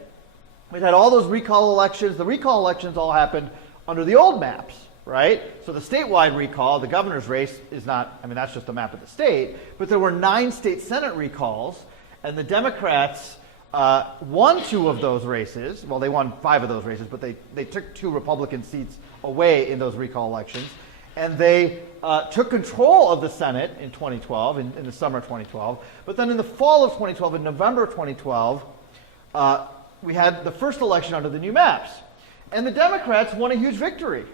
We had all those recall elections. The recall elections all happened under the old maps. Right? So the statewide recall, the governor's race is not, that's just the map of the state, but there were 9 state Senate recalls, and the Democrats won 2 of those races. Well, they won 5 of those races, but they took 2 Republican seats away in those recall elections, and they took control of the Senate in 2012, in the summer of 2012, but then in the fall of 2012, in November of 2012, we had the first election under the new maps, and the Democrats won a huge victory.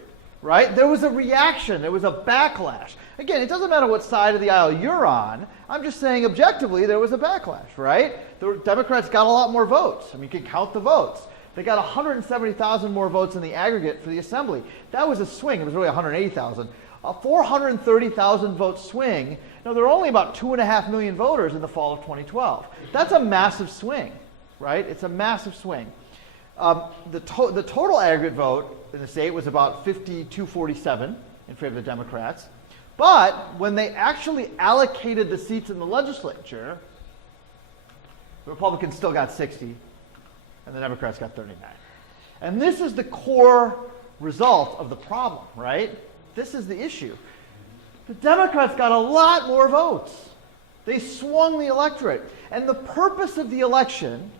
right? There was a reaction. There was a backlash. Again, it doesn't matter what side of the aisle you're on. I'm just saying objectively there was a backlash, right? The Democrats got a lot more votes. I mean, you can count the votes. They got 170,000 more votes in the aggregate for the assembly. That was a swing. It was really 180,000. A 430,000 vote swing. Now, there are only about 2.5 million voters in the fall of 2012. That's a massive swing, right? It's a massive swing. The total aggregate vote in the state was about 52-47 in favor of the Democrats. But when they actually allocated the seats in the legislature, the Republicans still got 60, and the Democrats got 39. And this is the core result of the problem, right? This is the issue. The Democrats got a lot more votes. They swung the electorate. And the purpose of the election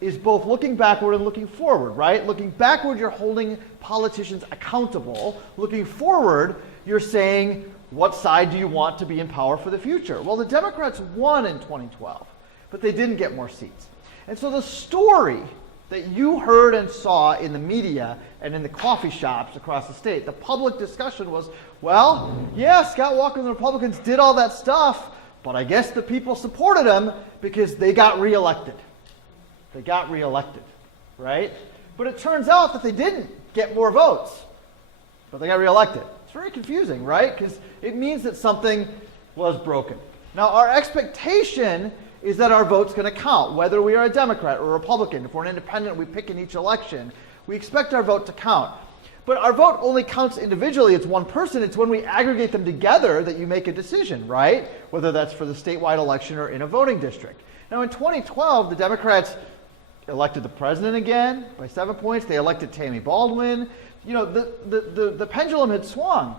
is both looking backward and looking forward, right? Looking backward, you're holding politicians accountable. Looking forward, you're saying, what side do you want to be in power for the future? Well, the Democrats won in 2012, but they didn't get more seats. And so the story that you heard and saw in the media and in the coffee shops across the state, the public discussion was, well, yeah, Scott Walker and the Republicans did all that stuff, but I guess the people supported him because they got reelected. They got reelected, right? But it turns out that they didn't get more votes, but they got reelected. It's very confusing, right? Because it means that something was broken. Now, our expectation is that our vote's going to count, whether we are a Democrat or a Republican. If we're an independent, we pick in each election. We expect our vote to count. But our vote only counts individually. It's one person. It's when we aggregate them together that you make a decision, right? Whether that's for the statewide election or in a voting district. Now, in 2012, the Democrats elected the president again by 7 points. They elected Tammy Baldwin. You know, the pendulum had swung,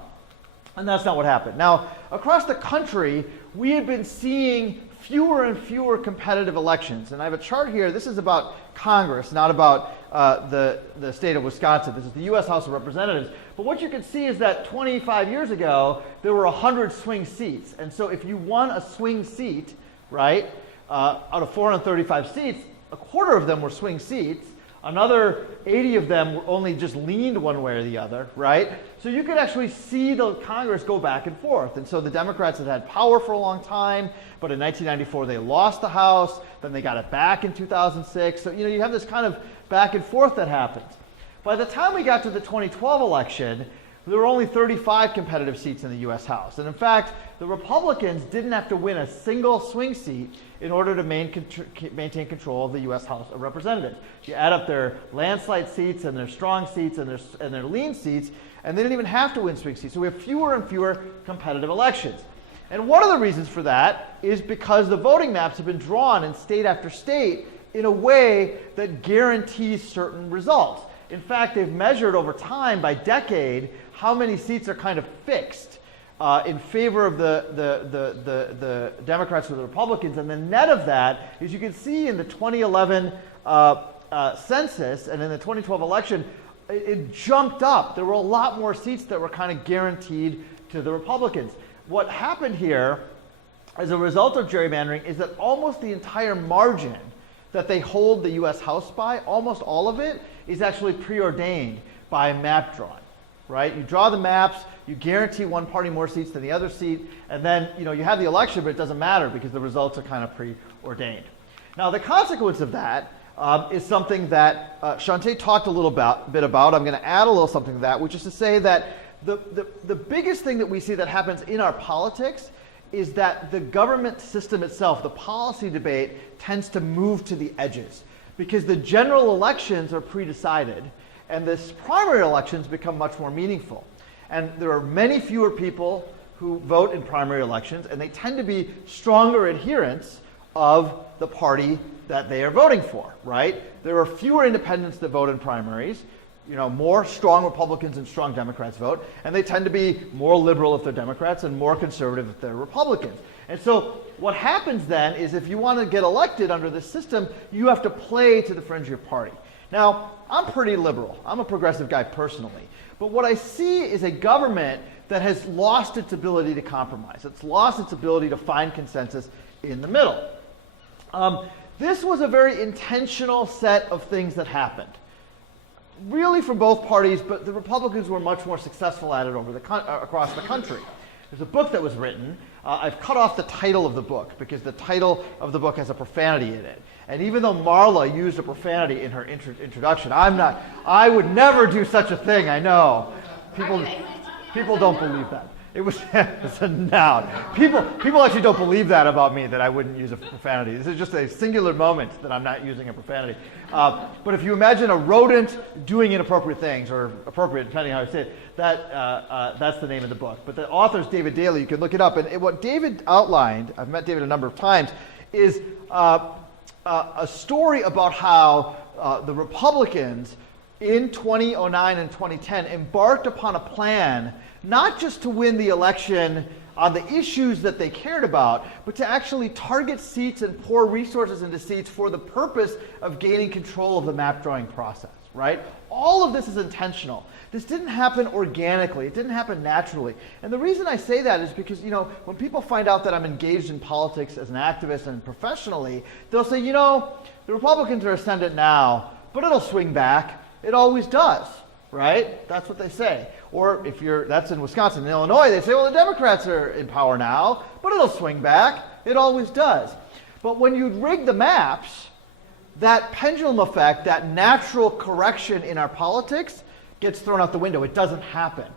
and that's not what happened. Now, across the country, we had been seeing fewer and fewer competitive elections. And I have a chart here. This is about Congress, not about the state of Wisconsin. This is the U.S. House of Representatives. But what you can see is that 25 years ago, there were 100 swing seats. And so if you won a swing seat, right, out of 435 seats, a quarter of them were swing seats. Another 80 of them only just leaned one way or the other, right? So you could actually see the Congress go back and forth. And so the Democrats had power for a long time, but in 1994 they lost the House, then they got it back in 2006. So, you know, you have this kind of back and forth that happens. By the time we got to the 2012 election, there were only 35 competitive seats in the U.S. House. And in fact, the Republicans didn't have to win a single swing seat in order to maintain control of the U.S. House of Representatives. You add up their landslide seats and their strong seats and their lean seats, and they didn't even have to win swing seats. So we have fewer and fewer competitive elections. And one of the reasons for that is because the voting maps have been drawn in state after state in a way that guarantees certain results. In fact, they've measured over time, by decade, how many seats are kind of fixed in favor of the Democrats or the Republicans. And the net of that, as you can see in the 2011 census and in the 2012 election, it jumped up. There were a lot more seats that were kind of guaranteed to the Republicans. What happened here as a result of gerrymandering is that almost the entire margin that they hold the U.S. House by, almost all of it, is actually preordained by map drawing, right? You draw the maps, you guarantee one party more seats than the other seat, and then you have the election, but it doesn't matter because the results are kind of preordained. Now, the consequence of that is something that Shantae talked a little bit about. I'm going to add a little something to that, which is to say that the biggest thing that we see that happens in our politics is that the government system itself, the policy debate, tends to move to the edges because the general elections are pre-decided and the primary elections become much more meaningful. And there are many fewer people who vote in primary elections, and they tend to be stronger adherents of the party that they are voting for, right? There are fewer independents that vote in primaries, more strong Republicans and strong Democrats vote, and they tend to be more liberal if they're Democrats and more conservative if they're Republicans. And so what happens then is if you want to get elected under this system, you have to play to the fringe of your party. Now, I'm pretty liberal. I'm a progressive guy personally. But what I see is a government that has lost its ability to compromise. It's lost its ability to find consensus in the middle. This was a very intentional set of things that happened. really from both parties, but the Republicans were much more successful at it across the country. There's a book that was written. I've cut off the title of the book because the title of the book has a profanity in it. And even though Marla used a profanity in her introduction, I would never do such a thing, I know. People don't believe that. It's a noun. People actually don't believe that about me, that I wouldn't use a profanity. This is just a singular moment that I'm not using a profanity. But if you imagine a rodent doing inappropriate things, or appropriate, depending on how you say it, that's the name of the book. But the author's David Daley. You can look it up. And what David outlined, I've met David a number of times, is a story about how the Republicans in 2009 and 2010 embarked upon a plan not just to win the election on the issues that they cared about, but to actually target seats and pour resources into seats for the purpose of gaining control of the map drawing process, right? All of this is intentional. This didn't happen organically. It didn't happen naturally. And the reason I say that is because, when people find out that I'm engaged in politics as an activist and professionally, they'll say, the Republicans are ascendant now, but it'll swing back. It always does, right? That's what they say. Or that's in Wisconsin. In Illinois, they say, well, the Democrats are in power now, but it'll swing back. It always does. But when you rig the maps, that pendulum effect, that natural correction in our politics gets thrown out the window. It doesn't happen,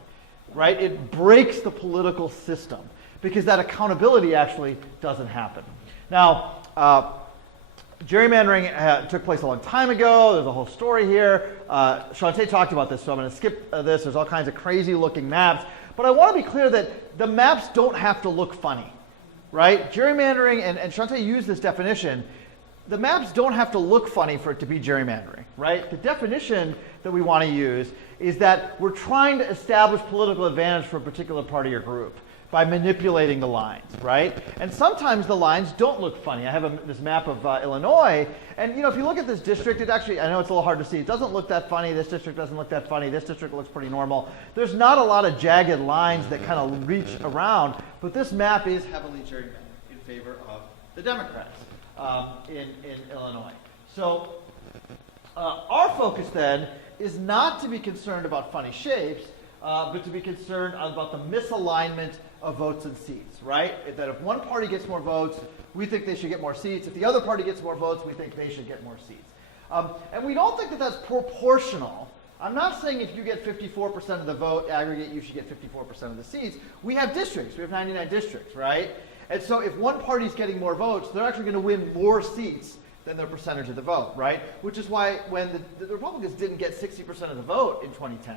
right? It breaks the political system because that accountability actually doesn't happen. Now, gerrymandering took place a long time ago. There's a whole story here. Shantae talked about this, so I'm going to skip this. There's all kinds of crazy looking maps. But I want to be clear that the maps don't have to look funny, right? Gerrymandering, and Shantae used this definition, the maps don't have to look funny for it to be gerrymandering, right? The definition that we want to use is that we're trying to establish political advantage for a particular party or group by manipulating the lines, right? And sometimes the lines don't look funny. I have this map of Illinois, and if you look at this district, it actually, I know it's a little hard to see, it doesn't look that funny, this district doesn't look that funny, this district looks pretty normal. There's not a lot of jagged lines that kind of reach around, but this map is heavily gerrymandered in favor of the Democrats in Illinois. So our focus then is not to be concerned about funny shapes, but to be concerned about the misalignment of votes and seats, right? That if one party gets more votes, we think they should get more seats. If the other party gets more votes, we think they should get more seats. And we don't think that that's proportional. I'm not saying if you get 54% of the vote aggregate, you should get 54% of the seats. We have districts. We have 99 districts, right? And so if one party's getting more votes, they're actually going to win more seats than their percentage of the vote, right? Which is why when the Republicans didn't get 60% of the vote in 2010,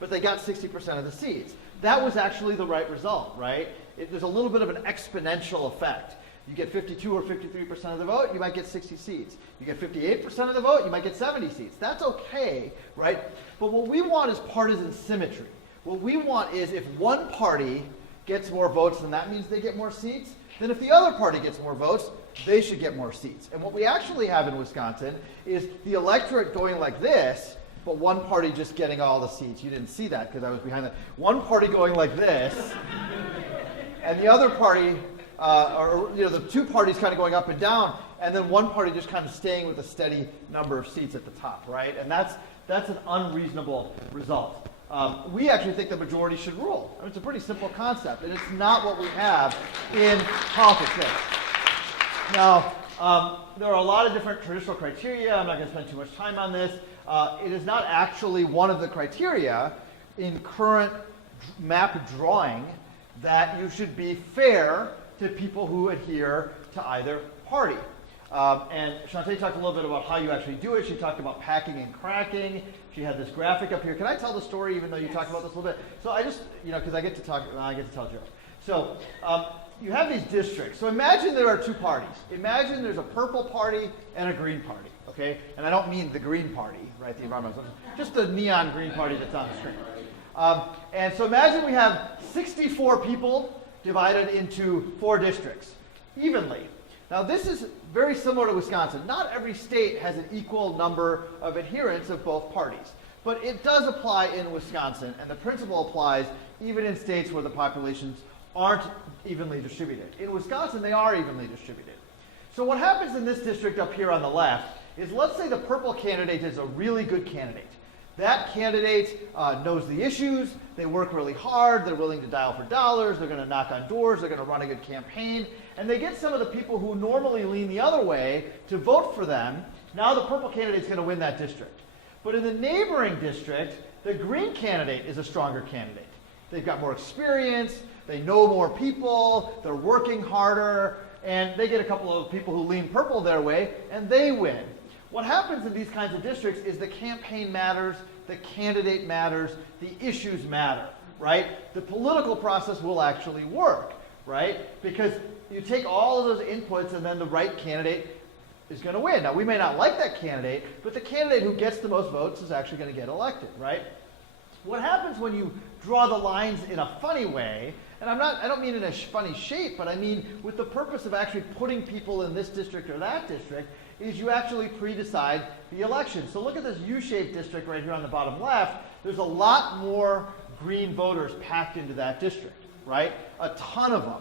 but they got 60% of the seats. That was actually the right result, right? There's a little bit of an exponential effect. You get 52 or 53% of the vote, you might get 60 seats. You get 58% of the vote, you might get 70 seats. That's okay, right? But what we want is partisan symmetry. What we want is if one party gets more votes, then that means they get more seats. Then if the other party gets more votes, they should get more seats. And what we actually have in Wisconsin is the electorate going like this, but one party just getting all the seats. You didn't see that because I was behind that. One party going like this, and the other party, the two parties kind of going up and down, and then one party just kind of staying with a steady number of seats at the top, right? And that's an unreasonable result. We actually think the majority should rule. I mean, it's a pretty simple concept, and it's not what we have in politics today. Now, there are a lot of different traditional criteria. I'm not going to spend too much time on this. It is not actually one of the criteria in current map drawing that you should be fair to people who adhere to either party. And Shantae talked a little bit about how you actually do it. She talked about packing and cracking. She had this graphic up here. Can I tell the story even though you talked about this a little bit? So I just, because I get to tell jokes. So you have these districts. So imagine there are two parties. Imagine there's a purple party and a green party, okay? And I don't mean the green party, right, the environmental, just the neon green party that's on the screen. And so imagine we have 64 people divided into 4 districts, evenly. Now this is very similar to Wisconsin. Not every state has an equal number of adherents of both parties. But it does apply in Wisconsin, and the principle applies even in states where the populations aren't evenly distributed. In Wisconsin, they are evenly distributed. So what happens in this district up here on the left is, let's say the purple candidate is a really good candidate. That candidate knows the issues, they work really hard, they're willing to dial for dollars, they're going to knock on doors, they're going to run a good campaign, and they get some of the people who normally lean the other way to vote for them. Now the purple candidate's going to win that district. But in the neighboring district, the green candidate is a stronger candidate. They've got more experience, they know more people, they're working harder, and they get a couple of people who lean purple their way, and they win. What happens in these kinds of districts is the campaign matters, the candidate matters, the issues matter, right? The political process will actually work, right? Because you take all of those inputs and then the right candidate is going to win. Now, we may not like that candidate, but the candidate who gets the most votes is actually going to get elected, right? What happens when you draw the lines in a funny way, and I don't mean in a funny shape, but I mean with the purpose of actually putting people in this district or that district, is you actually pre-decide the election. So look at this U-shaped district right here on the bottom left. There's a lot more green voters packed into that district, right? A ton of them.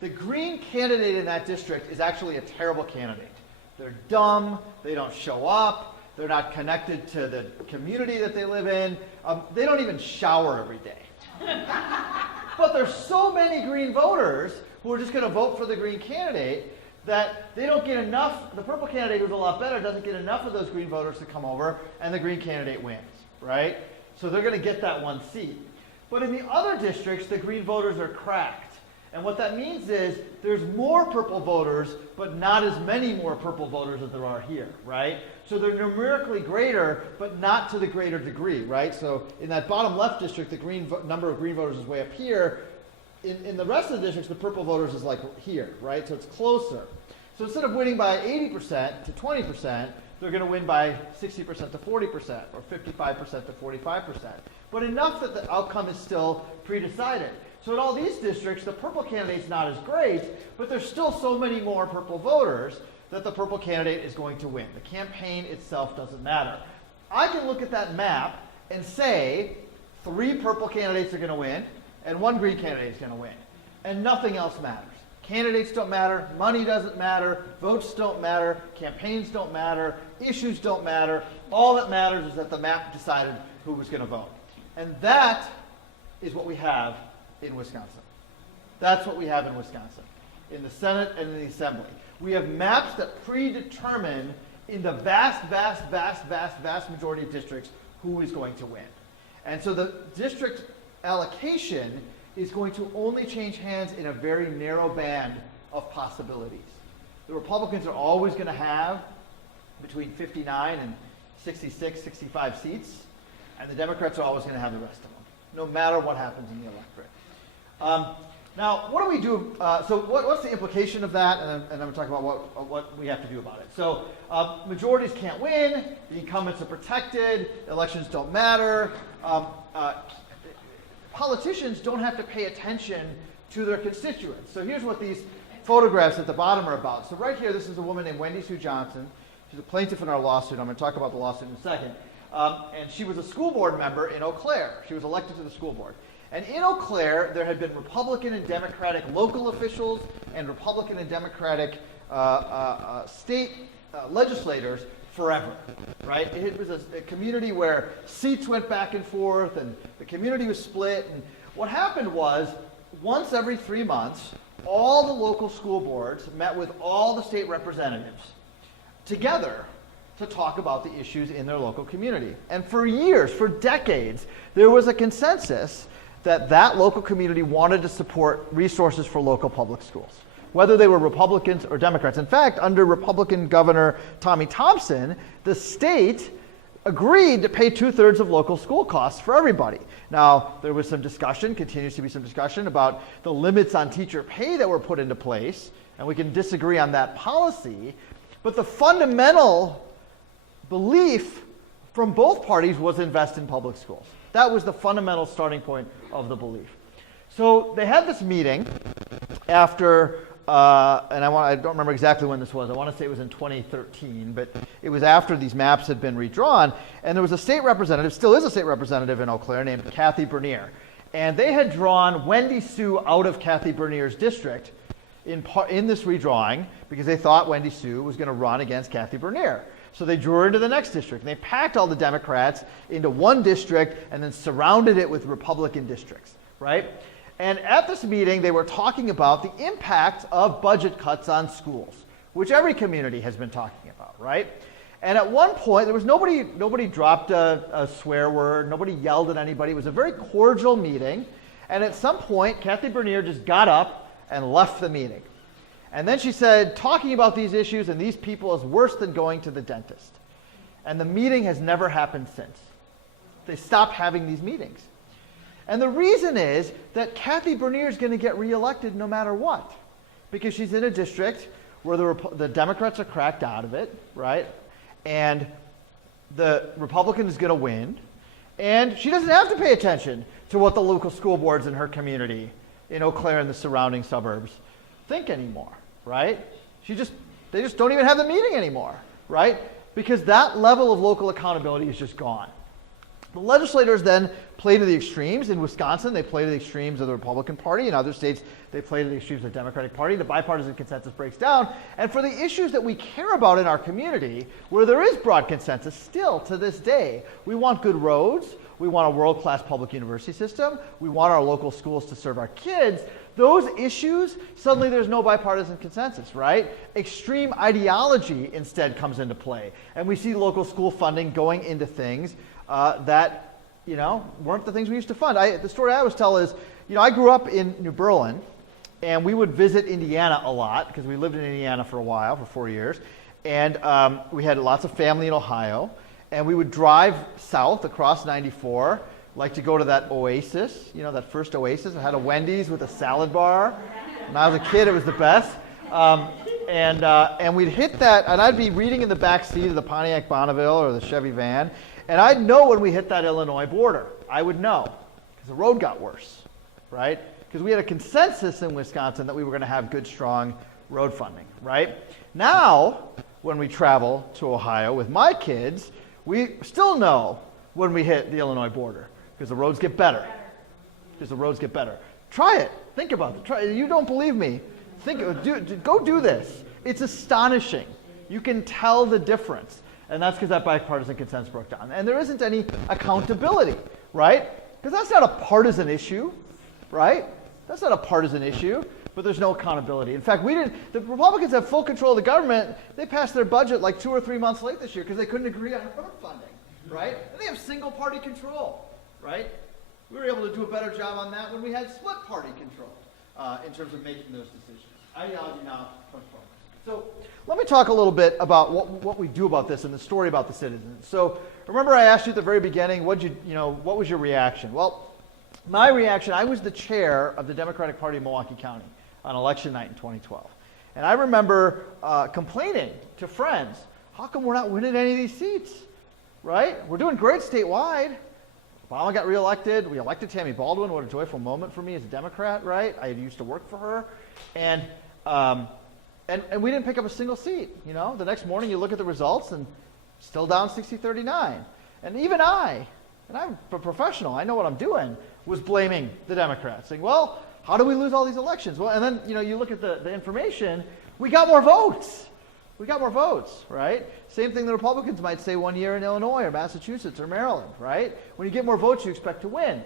The green candidate in that district is actually a terrible candidate. They're dumb, they don't show up, they're not connected to the community that they live in, they don't even shower every day. But there's so many green voters who are just going to vote for the green candidate that they don't get enough, the purple candidate who's a lot better doesn't get enough of those green voters to come over, and the green candidate wins, right? So they're going to get that one seat. But in the other districts, the green voters are cracked. And what that means is there's more purple voters, but not as many more purple voters as there are here, right? So they're numerically greater, but not to the greater degree, right? So in that bottom left district, the number of green voters is way up here. In the rest of the districts, the purple voters is like here, right? So it's closer. So instead of winning by 80% to 20%, they're going to win by 60% to 40% or 55% to 45%. But enough that the outcome is still pre-decided. So in all these districts, the purple candidate's not as great, but there's still so many more purple voters that the purple candidate is going to win. The campaign itself doesn't matter. I can look at that map and say 3 purple candidates are going to win, and 1 green candidate is going to win. And nothing else matters. Candidates don't matter, money doesn't matter, votes don't matter, campaigns don't matter, issues don't matter. All that matters is that the map decided who was going to vote. And that is what we have in Wisconsin. That's what we have in Wisconsin, in the Senate and in the Assembly. We have maps that predetermine in the vast majority of districts who is going to win. And so the district allocation is going to only change hands in a very narrow band of possibilities. The Republicans are always going to have between 59 and 66, 65 seats, and the Democrats are always going to have the rest of them, no matter what happens in the electorate. Now, what do we do? So what's the implication of that? And I'm going to talk about what we have to do about it. So majorities can't win. The incumbents are protected. Elections don't matter. Politicians don't have to pay attention to their constituents. So here's what these photographs at the bottom are about. So right here, this is a woman named Wendy Sue Johnson. She's a plaintiff in our lawsuit. I'm going to talk about the lawsuit in a second. And she was a school board member in Eau Claire. She was elected to the school board. And in Eau Claire, there had been Republican and Democratic local officials and Republican and Democratic state legislators forever, right? It was a community where seats went back and forth, and the community was split. And what happened was, once every 3 months, all the local school boards met with all the state representatives together to talk about the issues in their local community. And for years, for decades, there was a consensus that that local community wanted to support resources for local public schools, whether they were Republicans or Democrats. In fact, under Republican Governor Tommy Thompson, the state agreed to pay 2/3 of local school costs for everybody. Now, there was some discussion, continues to be some discussion about the limits on teacher pay that were put into place, and we can disagree on that policy, but the fundamental belief from both parties was invest in public schools. That was the fundamental starting point of the belief. So they had this meeting after, and I don't remember exactly when this was. I want to say it was in 2013, but it was after these maps had been redrawn. And there was a state representative, still is a state representative in Eau Claire, named Kathy Bernier. And they had drawn Wendy Sue out of Kathy Bernier's district in this redrawing because they thought Wendy Sue was going to run against Kathy Bernier. So they drew her into the next district, and they packed all the Democrats into one district and then surrounded it with Republican districts, right? And at this meeting, they were talking about the impact of budget cuts on schools, which every community has been talking about, right? And at one point, there was nobody dropped a swear word, nobody yelled at anybody. It was a very cordial meeting. And at some point, Kathy Bernier just got up and left the meeting. And then she said, talking about these issues and these people is worse than going to the dentist. And the meeting has never happened since. They stopped having these meetings. And the reason is that Kathy Bernier is going to get reelected no matter what, because she's in a district where the Democrats are cracked out of it, right? And the Republican is going to win. And she doesn't have to pay attention to what the local school boards in her community in Eau Claire and the surrounding suburbs think anymore, right? They just don't even have the meeting anymore, right? Because that level of local accountability is just gone. The legislators then play to the extremes. In Wisconsin, they play to the extremes of the Republican Party. In other states, they play to the extremes of the Democratic Party. The bipartisan consensus breaks down. And for the issues that we care about in our community, where there is broad consensus still to this day, we want good roads, we want a world-class public university system, we want our local schools to serve our kids. Those issues, suddenly there's no bipartisan consensus, right? Extreme ideology instead comes into play. And we see local school funding going into things that weren't the things we used to fund. The story I always tell is, I grew up in New Berlin, and we would visit Indiana a lot because we lived in Indiana for a while, for 4 years, and we had lots of family in Ohio, and we would drive south across 94, like to go to that Oasis, that first Oasis. It had a Wendy's with a salad bar. When I was a kid, it was the best. And we'd hit that, and I'd be reading in the back seat of the Pontiac Bonneville or the Chevy van, and I'd know when we hit that Illinois border. I would know, because the road got worse, right? Because we had a consensus in Wisconsin that we were going to have good, strong road funding, right? Now, when we travel to Ohio with my kids, we still know when we hit the Illinois border, because the roads get better. Try it. Think about it. Try it. You don't believe me. Go do this. It's astonishing. You can tell the difference. And that's because that bipartisan consensus broke down. And there isn't any accountability, right? Because that's not a partisan issue, right? That's not a partisan issue, but there's no accountability. In fact, the Republicans have full control of the government. They passed their budget like 2 or 3 months late this year because they couldn't agree on road funding, right? And they have single party control, right? We were able to do a better job on that when we had split party control in terms of making those decisions. Ideology now comes from. So let me talk a little bit about what we do about this and the story about the citizens. So remember I asked you at the very beginning, what was your reaction? Well, my reaction, I was the chair of the Democratic Party of Milwaukee County on election night in 2012. And I remember complaining to friends, how come we're not winning any of these seats, right? We're doing great statewide. Obama got reelected. We elected Tammy Baldwin. What a joyful moment for me as a Democrat, right? I used to work for her. And we didn't pick up a single seat. The next morning you look at the results and still down 60-39. And even and I'm a professional, I know what I'm doing, was blaming the Democrats, saying, well, how do we lose all these elections? Well, and then you look at the information, we got more votes. Right? Same thing the Republicans might say one year in Illinois or Massachusetts or Maryland, right? When you get more votes, you expect to win.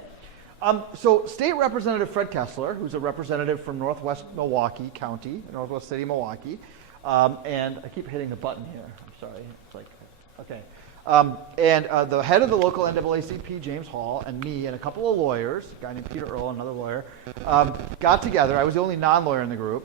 So State Representative Fred Kessler, who's a representative from Northwest Milwaukee County, Northwest City, Milwaukee, and I keep hitting the button here. I'm sorry. It's like, okay. And the head of the local NAACP, James Hall, and me and a couple of lawyers, a guy named Peter Earl, another lawyer, got together. I was the only non-lawyer in the group.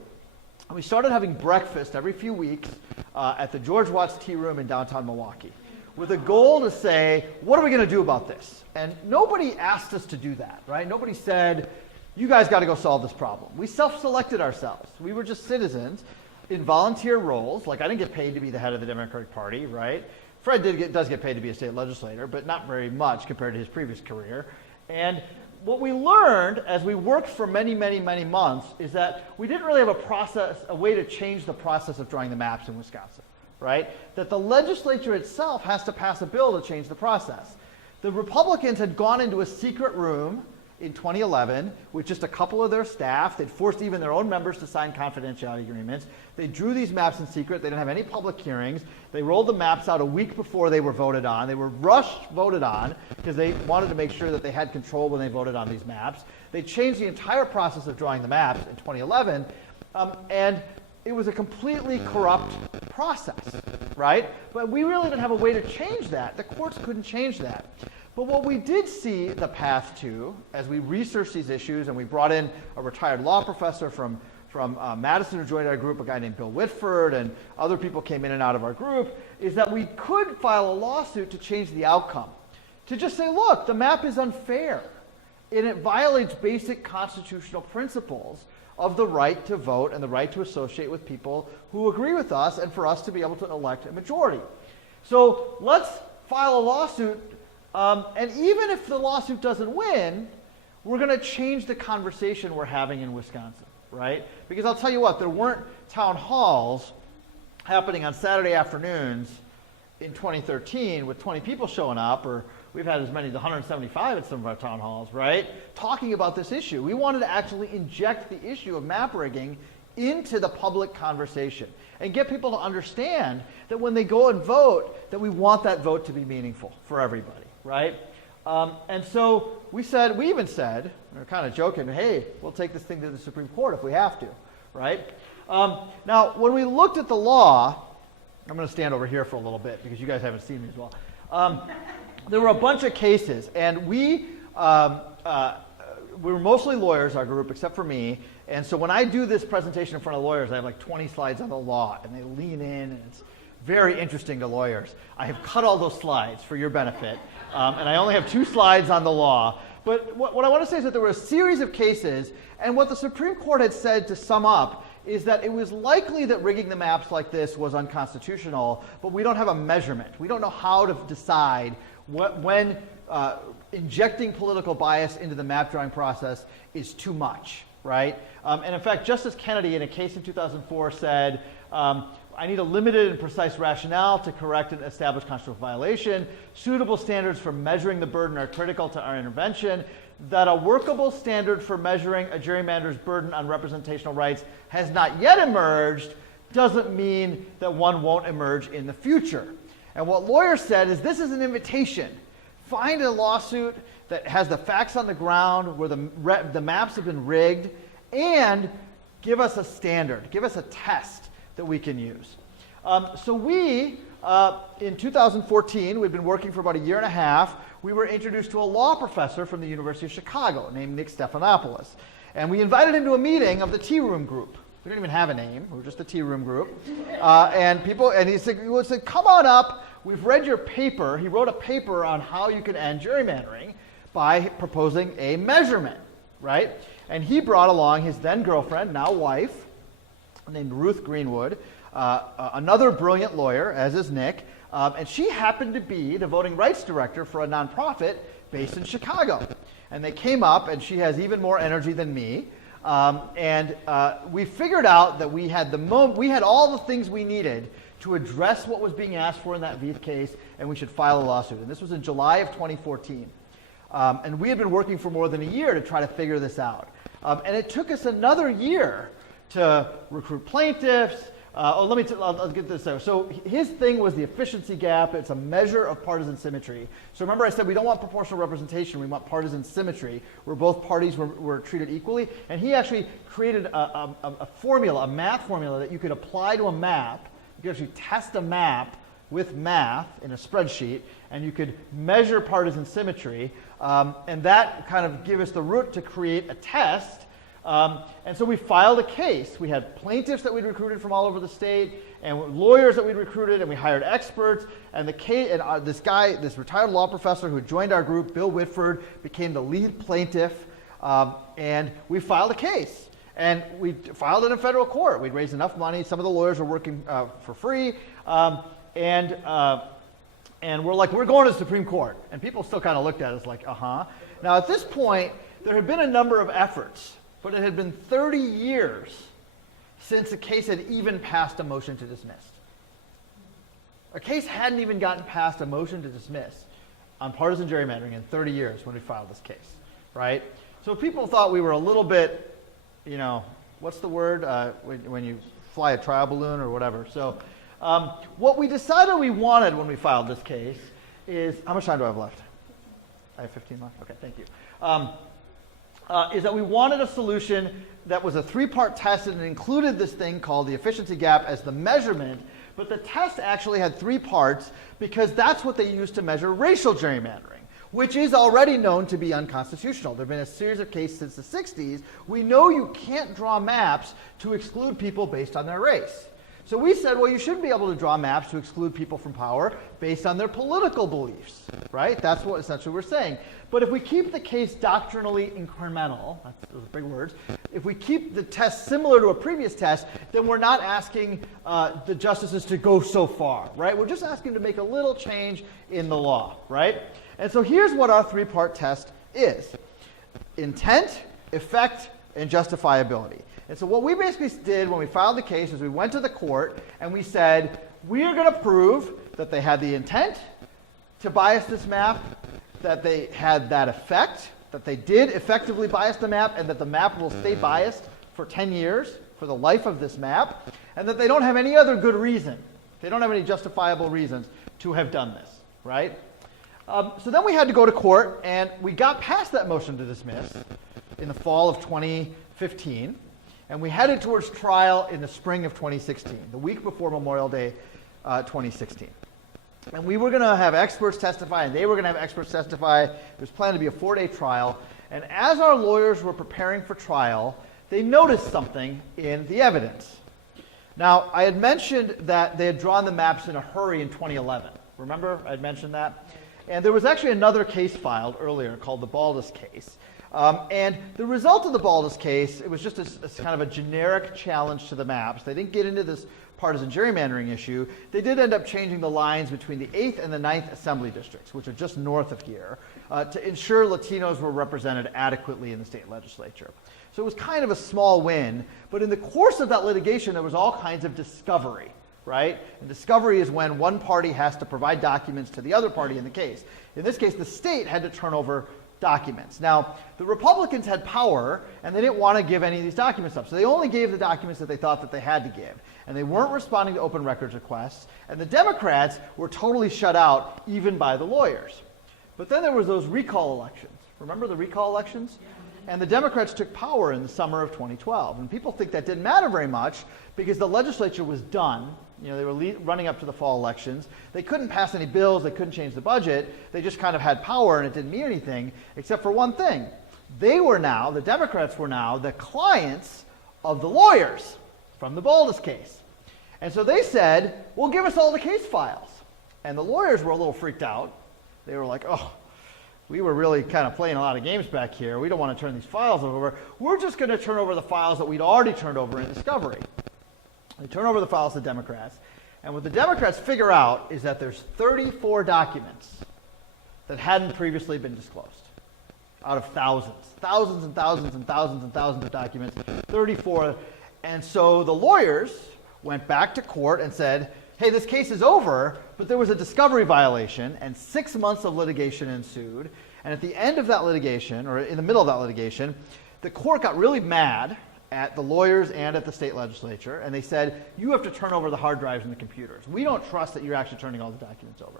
And we started having breakfast every few weeks at the George Watts Tea Room in downtown Milwaukee with a goal to say, what are we going to do about this? And nobody asked us to do that, right? Nobody said, you guys got to go solve this problem. We self-selected ourselves. We were just citizens in volunteer roles. Like, I didn't get paid to be the head of the Democratic Party, right? Fred does get paid to be a state legislator, but not very much compared to his previous career. And what we learned as we worked for many, many, many months is that we didn't really have a way to change the process of drawing the maps in Wisconsin, right? That the legislature itself has to pass a bill to change the process. The Republicans had gone into a secret room in 2011 with just a couple of their staff. They'd forced even their own members to sign confidentiality agreements. They drew these maps in secret. They didn't have any public hearings. They rolled the maps out a week before they were voted on. They were rushed voted on because they wanted to make sure that they had control when they voted on these maps. They changed the entire process of drawing the maps in 2011, and it was a completely corrupt process, right? But we really didn't have a way to change that. The courts couldn't change that. But what we did see the path to, as we researched these issues, and we brought in a retired law professor from Madison who joined our group, a guy named Bill Whitford, and other people came in and out of our group, is that we could file a lawsuit to change the outcome. To just say, look, the map is unfair, and it violates basic constitutional principles of the right to vote and the right to associate with people who agree with us, and for us to be able to elect a majority. So let's file a lawsuit, and even if the lawsuit doesn't win, we're going to change the conversation we're having in Wisconsin, right? Because I'll tell you what, there weren't town halls happening on Saturday afternoons in 2013 with 20 people showing up, or we've had as many as 175 at some of our town halls, right? Talking about this issue. We wanted to actually inject the issue of map rigging into the public conversation and get people to understand that when they go and vote, that we want that vote to be meaningful for everybody, right? And so we even said, we're kind of joking, hey, we'll take this thing to the Supreme Court if we have to, right? Now, when we looked at the law, I'm going to stand over here for a little bit because you guys haven't seen me as well. There were a bunch of cases, and we were mostly lawyers, our group, except for me. And so when I do this presentation in front of lawyers, I have like 20 slides on the law, and they lean in, and it's very interesting to lawyers. I have cut all those slides for your benefit, and I only have 2 slides on the law. But what I want to say is that there were a series of cases, and what the Supreme Court had said to sum up is that it was likely that rigging the maps like this was unconstitutional, but we don't have a measurement. We don't know how to decide when injecting political bias into the map drawing process is too much, right? And in fact, Justice Kennedy in a case in 2004 said, I need a limited and precise rationale to correct an established constitutional violation. Suitable standards for measuring the burden are critical to our intervention. That a workable standard for measuring a gerrymander's burden on representational rights has not yet emerged doesn't mean that one won't emerge in the future. And what lawyers said is this is an invitation. Find a lawsuit that has the facts on the ground where the maps have been rigged, and give us a standard, give us a test that we can use. So we, in 2014, we'd been working for about a year and a half, we were introduced to a law professor from the University of Chicago named Nick Stephanopoulos. And we invited him to a meeting of the Tea Room Group. We didn't even have a name, we were just the Tea Room Group. And he said, come on up, we've read your paper. He wrote a paper on how you can end gerrymandering by proposing a measurement, right? And he brought along his then girlfriend, now wife, named Ruth Greenwood, another brilliant lawyer, as is Nick, and she happened to be the voting rights director for a nonprofit based in Chicago. And they came up, and she has even more energy than me, and we figured out that we had all the things we needed to address what was being asked for in that Veith case, and we should file a lawsuit. And this was in July of 2014. And we had been working for more than a year to try to figure this out. And it took us another year to recruit plaintiffs. I'll get this out. So his thing was the efficiency gap. It's a measure of partisan symmetry. So remember I said we don't want proportional representation, we want partisan symmetry, where both parties were treated equally. And he actually created a formula, a math formula that you could apply to a map. You could actually test a map with math in a spreadsheet, and you could measure partisan symmetry. And that kind of gave us the root to create a test. And so we filed a case. We had plaintiffs that we'd recruited from all over the state, and lawyers that we'd recruited, and we hired experts. And the case, and this retired law professor who joined our group, Bill Whitford, became the lead plaintiff. And we filed a case. And we filed it in federal court. We'd raised enough money. Some of the lawyers were working for free. And we're like, we're going to the Supreme Court. And people still kind of looked at us like, uh-huh. Now, at this point, there had been a number of efforts, but it had been 30 years since a case had even passed a motion to dismiss. A case hadn't even gotten past a motion to dismiss on partisan gerrymandering in 30 years when we filed this case, right? So people thought we were a little bit, you know, what's the word when you fly a trial balloon or whatever. So what we decided we wanted when we filed this case is, how much time do I have left? I have 15 left? Okay, thank you. Is that we wanted a solution that was a 3-part test and it included this thing called the efficiency gap as the measurement, but the test actually had 3 parts because that's what they used to measure racial gerrymandering, which is already known to be unconstitutional. There have been a series of cases since the 60s. We know you can't draw maps to exclude people based on their race. So we said, well, you shouldn't be able to draw maps to exclude people from power based on their political beliefs, right? That's what essentially we're saying. But if we keep the case doctrinally incremental, those are big words, if we keep the test similar to a previous test, then we're not asking the justices to go so far, right? We're just asking to make a little change in the law, right? And so here's what our 3-part test is: intent, effect, and justifiability. And so what we basically did when we filed the case is we went to the court and we said, we are going to prove that they had the intent to bias this map, that they had that effect, that they did effectively bias the map, and that the map will stay biased for 10 years, for the life of this map, and that they don't have any other good reason. They don't have any justifiable reasons to have done this, right? So then we had to go to court, and we got past that motion to dismiss in the fall of 2015. And we headed towards trial in the spring of 2016, the week before Memorial Day 2016. And we were going to have experts testify, and they were going to have experts testify. It was planned to be a 4-day trial. And as our lawyers were preparing for trial, they noticed something in the evidence. Now, I had mentioned that they had drawn the maps in a hurry in 2011. Remember, I had mentioned that? And there was actually another case filed earlier called the Baldus case. And the result of the Baldus case, it was just a kind of a generic challenge to the maps. They didn't get into this partisan gerrymandering issue. They did end up changing the lines between the 8th and the 9th assembly districts, which are just north of here, to ensure Latinos were represented adequately in the state legislature. So it was kind of a small win, but in the course of that litigation, there was all kinds of discovery, right? And discovery is when one party has to provide documents to the other party in the case. In this case, the state had to turn over documents. Now, the Republicans had power, and they didn't want to give any of these documents up. So they only gave the documents that they thought that they had to give. And they weren't responding to open records requests. And the Democrats were totally shut out, even by the lawyers. But then there was those recall elections. Remember the recall elections? And the Democrats took power in the summer of 2012. And people think that didn't matter very much because the legislature was done. You know, they were running up to the fall elections. They couldn't pass any bills. They couldn't change the budget. They just kind of had power, and it didn't mean anything, except for one thing. They were now, the Democrats were now, the clients of the lawyers from the Baldus case. And so they said, well, give us all the case files. And the lawyers were a little freaked out. They were like, oh, we were really kind of playing a lot of games back here. We don't want to turn these files over. We're just going to turn over the files that we'd already turned over in discovery. They turn over the files to the Democrats. And what the Democrats figure out is that there's 34 documents that hadn't previously been disclosed out of thousands. Thousands and thousands and thousands and thousands of documents, 34. And so the lawyers went back to court and said, hey, this case is over, but there was a discovery violation, and 6 months of litigation ensued. And at the end of that litigation, or in the middle of that litigation, the court got really mad at the lawyers and at the state legislature, and they said, you have to turn over the hard drives and the computers. We don't trust that you're actually turning all the documents over.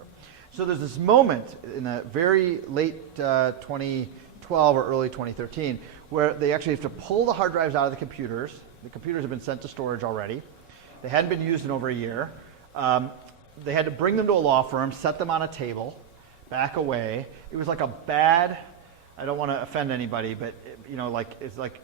So there's this moment in the very late 2012 or early 2013 where they actually have to pull the hard drives out of the computers. The computers have been sent to storage already. They hadn't been used in over a year. They had to bring them to a law firm, set them on a table, back away. It was like a bad, I don't want to offend anybody, but it's like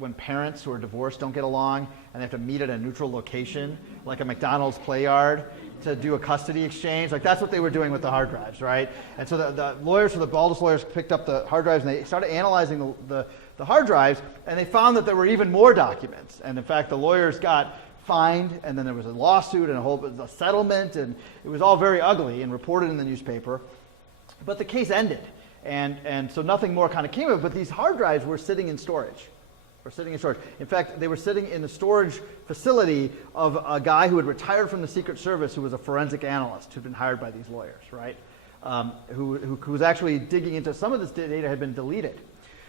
when parents who are divorced don't get along and they have to meet at a neutral location, like a McDonald's play yard, to do a custody exchange. Like that's what they were doing with the hard drives, right? And so the lawyers, so the Baldus lawyers picked up the hard drives and they started analyzing the hard drives, and they found that there were even more documents. And in fact, the lawyers got fined, and then there was a lawsuit and a settlement, and it was all very ugly and reported in the newspaper. But the case ended, and so nothing more kind of came of it. But these hard drives were sitting in storage. In fact, they were sitting in the storage facility of a guy who had retired from the Secret Service, who was a forensic analyst who'd been hired by these lawyers, right? Who was actually digging into some of this data had been deleted.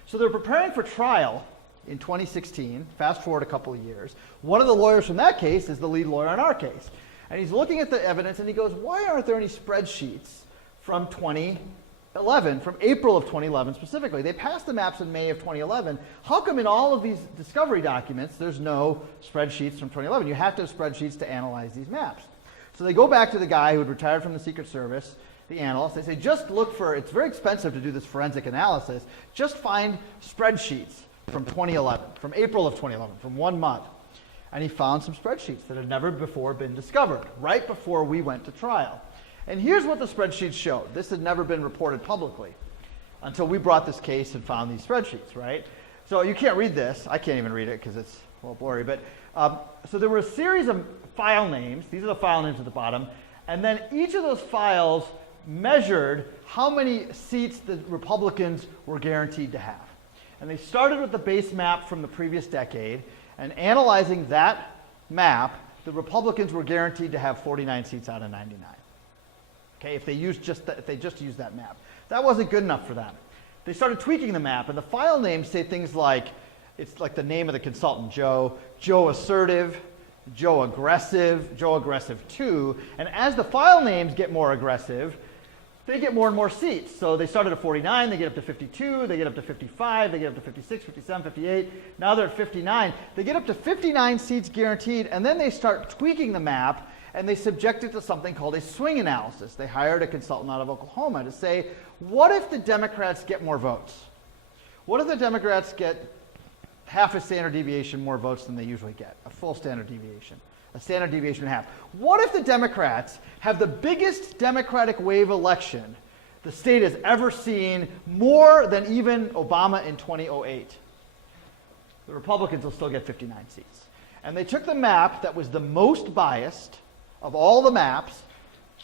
So they're preparing for trial in 2016, fast forward a couple of years. One of the lawyers from that case is the lead lawyer in our case. And he's looking at the evidence and he goes, why aren't there any spreadsheets from 2011, from April of 2011 specifically? They passed the maps in May of 2011. How come in all of these discovery documents there's no spreadsheets from 2011? You have to have spreadsheets to analyze these maps. So they go back to the guy who had retired from the Secret Service, the analyst. They say, just look for, it's very expensive to do this forensic analysis, just find spreadsheets from 2011, from April of 2011, from 1 month. And he found some spreadsheets that had never before been discovered, right before we went to trial. And here's what the spreadsheets showed. This had never been reported publicly until we brought this case and found these spreadsheets, right? So you can't read this. I can't even read it because it's a little blurry. But so there were a series of file names. These are the file names at the bottom. And then each of those files measured how many seats the Republicans were guaranteed to have. And they started with the base map from the previous decade. And analyzing that map, the Republicans were guaranteed to have 49 seats out of 99. Okay, if they just used that map. That wasn't good enough for them. They started tweaking the map, and the file names say things like, it's like the name of the consultant, Joe Assertive, Joe Aggressive 2, and as the file names get more aggressive, they get more and more seats. So they started at 49, they get up to 52, they get up to 55, they get up to 56, 57, 58. Now they're at 59. They get up to 59 seats guaranteed, and then they start tweaking the map, and they subject it to something called a swing analysis. They hired a consultant out of Oklahoma to say, what if the Democrats get more votes? What if the Democrats get half a standard deviation more votes than they usually get, a full standard deviation? A standard deviation and a half. What if the Democrats have the biggest Democratic wave election the state has ever seen, more than even Obama in 2008? The Republicans will still get 59 seats. And they took the map that was the most biased of all the maps,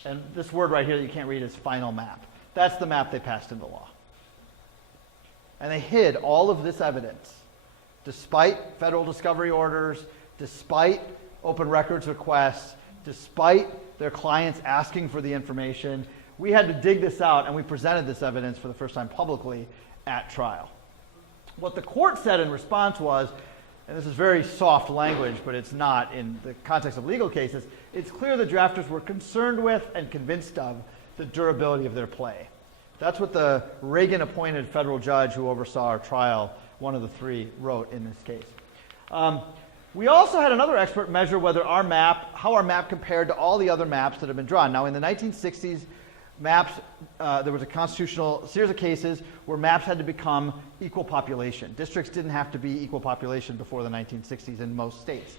and this word right here that you can't read is final map. That's the map they passed into law. And they hid all of this evidence, despite federal discovery orders, despite open records requests, despite their clients asking for the information. We had to dig this out, and we presented this evidence for the first time publicly at trial. What the court said in response was, and this is very soft language, but it's not in the context of legal cases, it's clear the drafters were concerned with and convinced of the durability of their play. That's what the Reagan-appointed federal judge who oversaw our trial, one of the three, wrote in this case. We also had another expert measure whether how our map compared to all the other maps that have been drawn. Now, in the 1960s, maps, there was a constitutional series of cases where maps had to become equal population. Districts didn't have to be equal population before the 1960s in most states.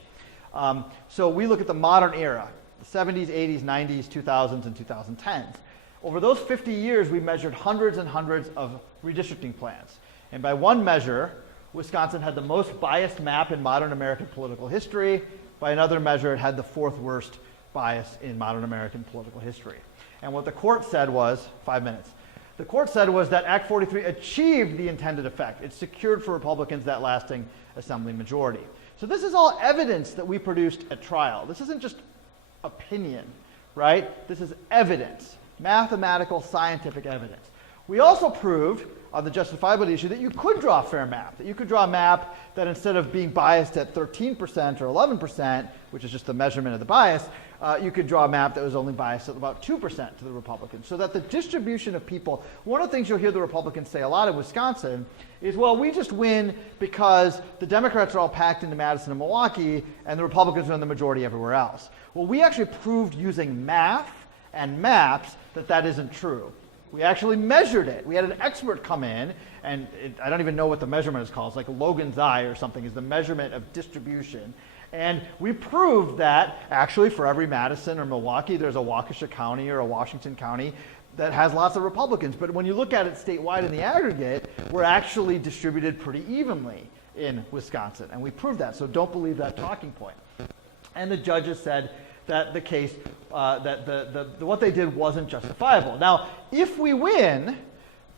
So we look at the modern era, the 70s, 80s, 90s, 2000s, and 2010s. Over those 50 years, we measured hundreds and hundreds of redistricting plans. And by one measure, Wisconsin had the most biased map in modern American political history. By another measure, it had the fourth worst bias in modern American political history. And what the court said was, 5 minutes, the court said was that Act 43 achieved the intended effect. It secured for Republicans that lasting assembly majority. So this is all evidence that we produced at trial. This isn't just opinion, right? This is evidence, mathematical, scientific evidence. We also proved on the justifiability issue that you could draw a fair map, that you could draw a map that instead of being biased at 13% or 11%, which is just the measurement of the bias, you could draw a map that was only biased at about 2% to the Republicans, so that the distribution of people, one of the things you'll hear the Republicans say a lot in Wisconsin is, well, we just win because the Democrats are all packed into Madison and Milwaukee, and the Republicans are in the majority everywhere else. Well, we actually proved using math and maps that that isn't true. We actually measured it. We had an expert come in, and I don't even know what the measurement is called. It's like Logan's eye or something is the measurement of distribution. And we proved that actually for every Madison or Milwaukee, there's a Waukesha County or a Washington County that has lots of Republicans. But when you look at it statewide in the aggregate, we're actually distributed pretty evenly in Wisconsin. And we proved that, so don't believe that talking point. And the judges said that the case, what they did wasn't justifiable. Now, if we win,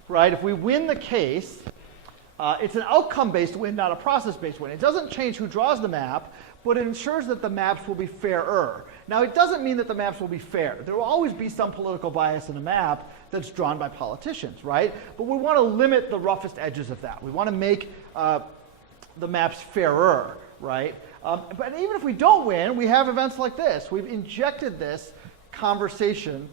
right, if we win the case, it's an outcome-based win, not a process-based win. It doesn't change who draws the map, but it ensures that the maps will be fairer. Now, it doesn't mean that the maps will be fair. There will always be some political bias in a map that's drawn by politicians, right? But we want to limit the roughest edges of that. We want to make the maps fairer, right? But even if we don't win, we have events like this. We've injected this conversation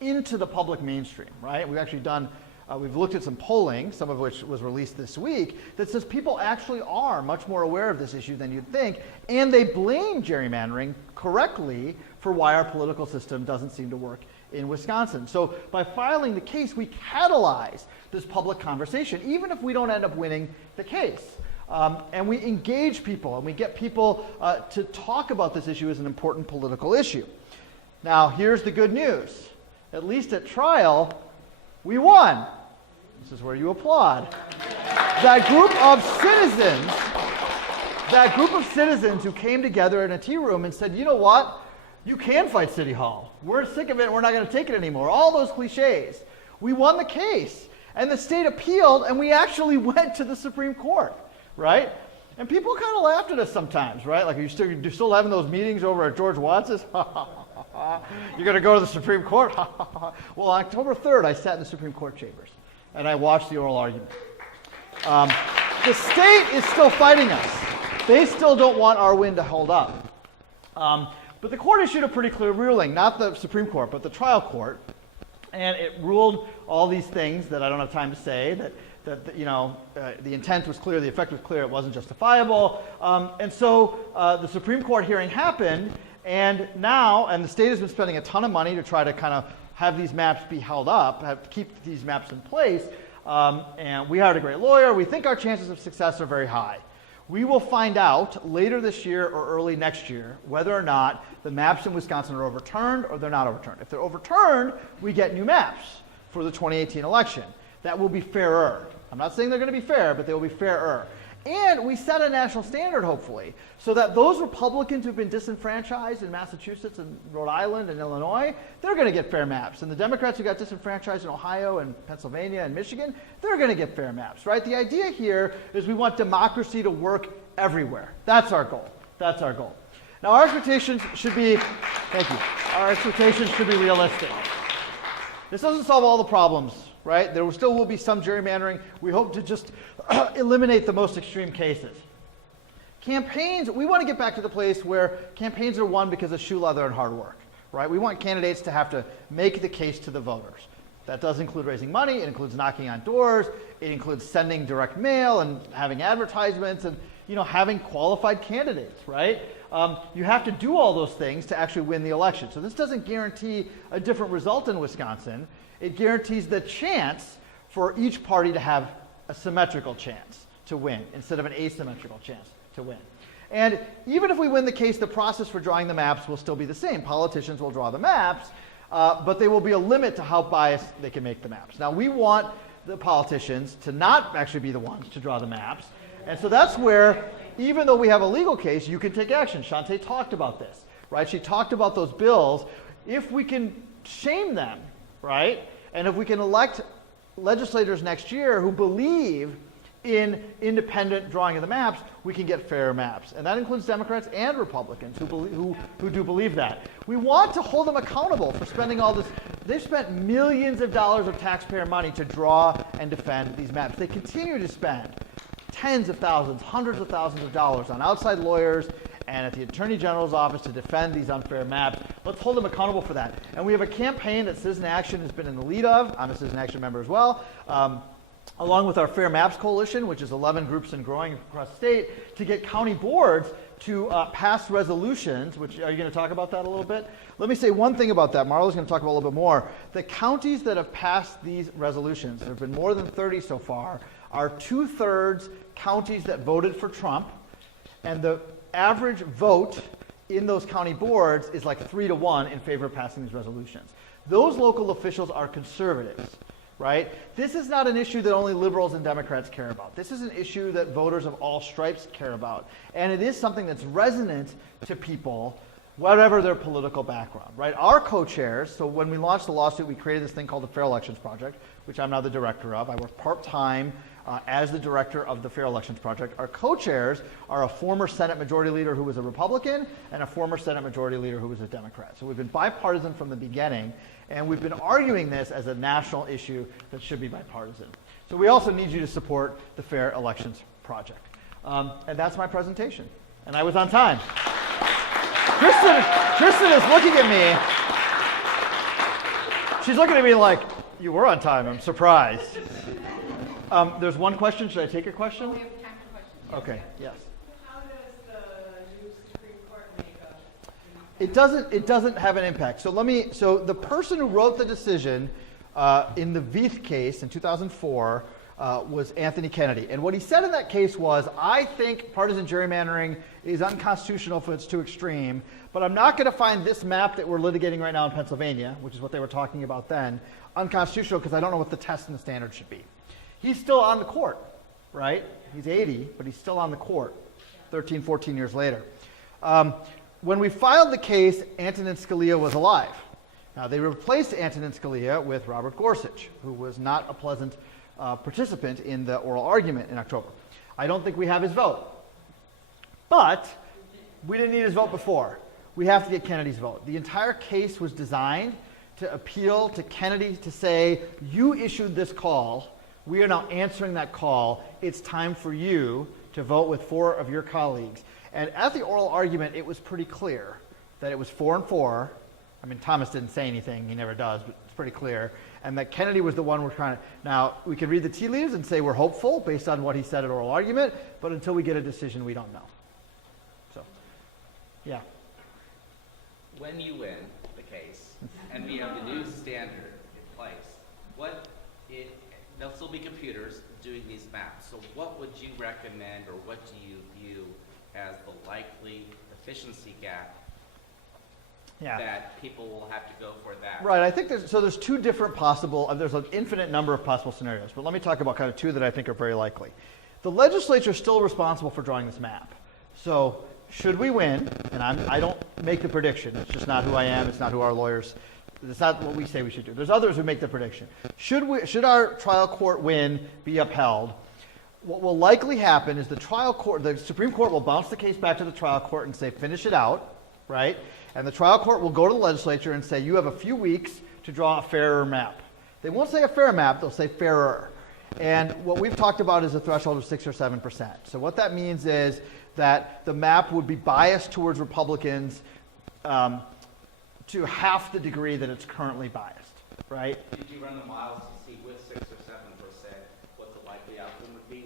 into the public mainstream, right? We've actually done, we've looked at some polling, some of which was released this week, that says people actually are much more aware of this issue than you'd think, and they blame gerrymandering correctly for why our political system doesn't seem to work in Wisconsin. So by filing the case, we catalyze this public conversation, even if we don't end up winning the case. And we engage people, and we get people to talk about this issue as an important political issue. Now, here's the good news. At least at trial, we won. This is where you applaud. That group of citizens who came together in a tea room and said, you know what? You can fight City Hall. We're sick of it. We're not going to take it anymore. All those cliches. We won the case. And the state appealed, and we actually went to the Supreme Court, right? And people kind of laughed at us sometimes, right? Like, you're still having those meetings over at George Watts's? You're going to go to the Supreme Court? Well, on October 3rd, I sat in the Supreme Court chambers, and I watched the oral argument. The state is still fighting us. They still don't want our win to hold up. But the court issued a pretty clear ruling, not the Supreme Court, but the trial court, and it ruled all these things that I don't have time to say, that the intent was clear, the effect was clear, it wasn't justifiable. And so the Supreme Court hearing happened, and the state has been spending a ton of money to try to kind of have these maps be held up, keep these maps in place. And we hired a great lawyer. We think our chances of success are very high. We will find out later this year or early next year whether or not the maps in Wisconsin are overturned or they're not overturned. If they're overturned, we get new maps for the 2018 election. That will be fairer. I'm not saying they're going to be fair, but they will be fairer. And we set a national standard, hopefully, so that those Republicans who've been disenfranchised in Massachusetts and Rhode Island and Illinois, they're going to get fair maps. And the Democrats who got disenfranchised in Ohio and Pennsylvania and Michigan, they're going to get fair maps, right? The idea here is we want democracy to work everywhere. That's our goal. That's our goal. Now, our expectations should be, thank you, our expectations should be realistic. This doesn't solve all the problems, right? There still will be some gerrymandering. We hope to just eliminate the most extreme cases. Campaigns, we want to get back to the place where campaigns are won because of shoe leather and hard work, right? We want candidates to have to make the case to the voters. That does include raising money. It includes knocking on doors. It includes sending direct mail and having advertisements and having qualified candidates, right? You have to do all those things to actually win the election. So this doesn't guarantee a different result in Wisconsin. It guarantees the chance for each party to have a symmetrical chance to win instead of an asymmetrical chance to win. And even if we win the case, the process for drawing the maps will still be the same. Politicians will draw the maps, but there will be a limit to how biased they can make the maps. Now, we want the politicians to not actually be the ones to draw the maps. And so that's where, even though we have a legal case, you can take action. Shantae talked about this, right? She talked about those bills. If we can shame them, right? And if we can elect legislators next year who believe in independent drawing of the maps, we can get fair maps. And that includes Democrats and Republicans who do believe that. We want to hold them accountable for spending all this. They've spent millions of dollars of taxpayer money to draw and defend these maps. They continue to spend tens of thousands, hundreds of thousands of dollars on outside lawyers and at the Attorney General's office to defend these unfair maps. Let's hold them accountable for that. And we have a campaign that Citizen Action has been in the lead of. I'm a Citizen Action member as well. Along with our Fair Maps Coalition, which is 11 groups and growing across the state, to get county boards to pass resolutions, are you going to talk about that a little bit? Let me say one thing about that. Marla's going to talk about a little bit more. The counties that have passed these resolutions, there have been more than 30 so far, are 2/3 counties that voted for Trump, and the average vote in those county boards is like 3-1 in favor of passing these resolutions. Those local officials are conservatives, right? This is not an issue that only liberals and Democrats care about. This is an issue that voters of all stripes care about. And it is something that's resonant to people whatever their political background, right? Our co-chairs, so when we launched the lawsuit, we created this thing called the Fair Elections Project, which I'm now the director of. I work part-time as the director of the Fair Elections Project. Our co-chairs are a former Senate Majority Leader who was a Republican and a former Senate Majority Leader who was a Democrat. So we've been bipartisan from the beginning, and we've been arguing this as a national issue that should be bipartisan. So we also need you to support the Fair Elections Project. And that's my presentation. And I was on time. Kristen is looking at me. She's looking at me like, you were on time. I'm surprised. There's one question. Should I take a question? We have time for questions. Okay, yes. How does the new Supreme Court make an It doesn't have an impact. So the person who wrote the decision in the Veith case in 2004 was Anthony Kennedy. And what he said in that case was, I think partisan gerrymandering is unconstitutional if it's too extreme, but I'm not going to find this map that we're litigating right now in Pennsylvania, which is what they were talking about then, unconstitutional because I don't know what the test and the standard should be. He's still on the court, right? He's 80, but he's still on the court 13, 14 years later. When we filed the case, Antonin Scalia was alive. Now, they replaced Antonin Scalia with Robert Gorsuch, who was not a pleasant participant in the oral argument in October. I don't think we have his vote. But we didn't need his vote before. We have to get Kennedy's vote. The entire case was designed to appeal to Kennedy to say, you issued this call. We are now answering that call. It's time for you to vote with 4 of your colleagues. And at the oral argument, it was pretty clear that it was 4 and 4. I mean, Thomas didn't say anything. He never does, but it's pretty clear. And that Kennedy was the one we're trying to... Now, we can read the tea leaves and say we're hopeful based on what he said at oral argument, but until we get a decision, we don't know. So, yeah. When you win the case and we have the new standard in place, there'll still be computers doing these maps. So what would you recommend, or what do you view as the likely efficiency gap that people will have to go for that? Right. I think there's 2 different possible. There's an infinite number of possible scenarios, but let me talk about kind of 2 that I think are very likely. The legislature is still responsible for drawing this map. So should we win, and I don't make the prediction. It's just not who I am. It's not who our lawyers. It's not what we say we should do. There's others who make the prediction. Should our trial court win be upheld? What will likely happen is the Supreme Court will bounce the case back to the trial court and say, finish it out, right? And the trial court will go to the legislature and say, you have a few weeks to draw a fairer map. They won't say a fair map, they'll say fairer. And what we've talked about is a threshold of 6 or 7%. So what that means is that the map would be biased towards Republicans to half the degree that it's currently biased, right? Did you run the miles to see with 6 or 7% what the likely outcome would be?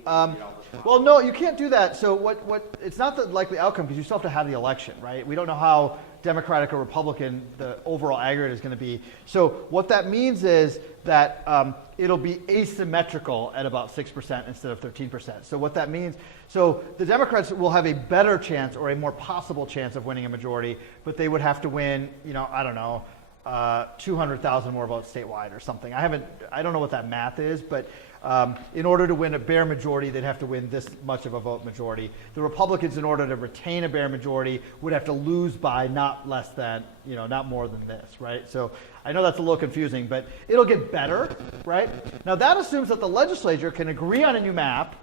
Well, no, you can't do that. So it's not the likely outcome because you still have to have the election, right? We don't know how Democratic or Republican the overall aggregate is going to be. So what that means is that it'll be asymmetrical at about 6% instead of 13%. So what that means, so the Democrats will have a better chance or a more possible chance of winning a majority, but they would have to win, 200,000 more votes statewide or something. I don't know what that math is, but in order to win a bare majority, they'd have to win this much of a vote majority. The Republicans, in order to retain a bare majority, would have to lose by not less than, not more than this, right? So I know that's a little confusing, but it'll get better, right? Now that assumes that the legislature can agree on a new map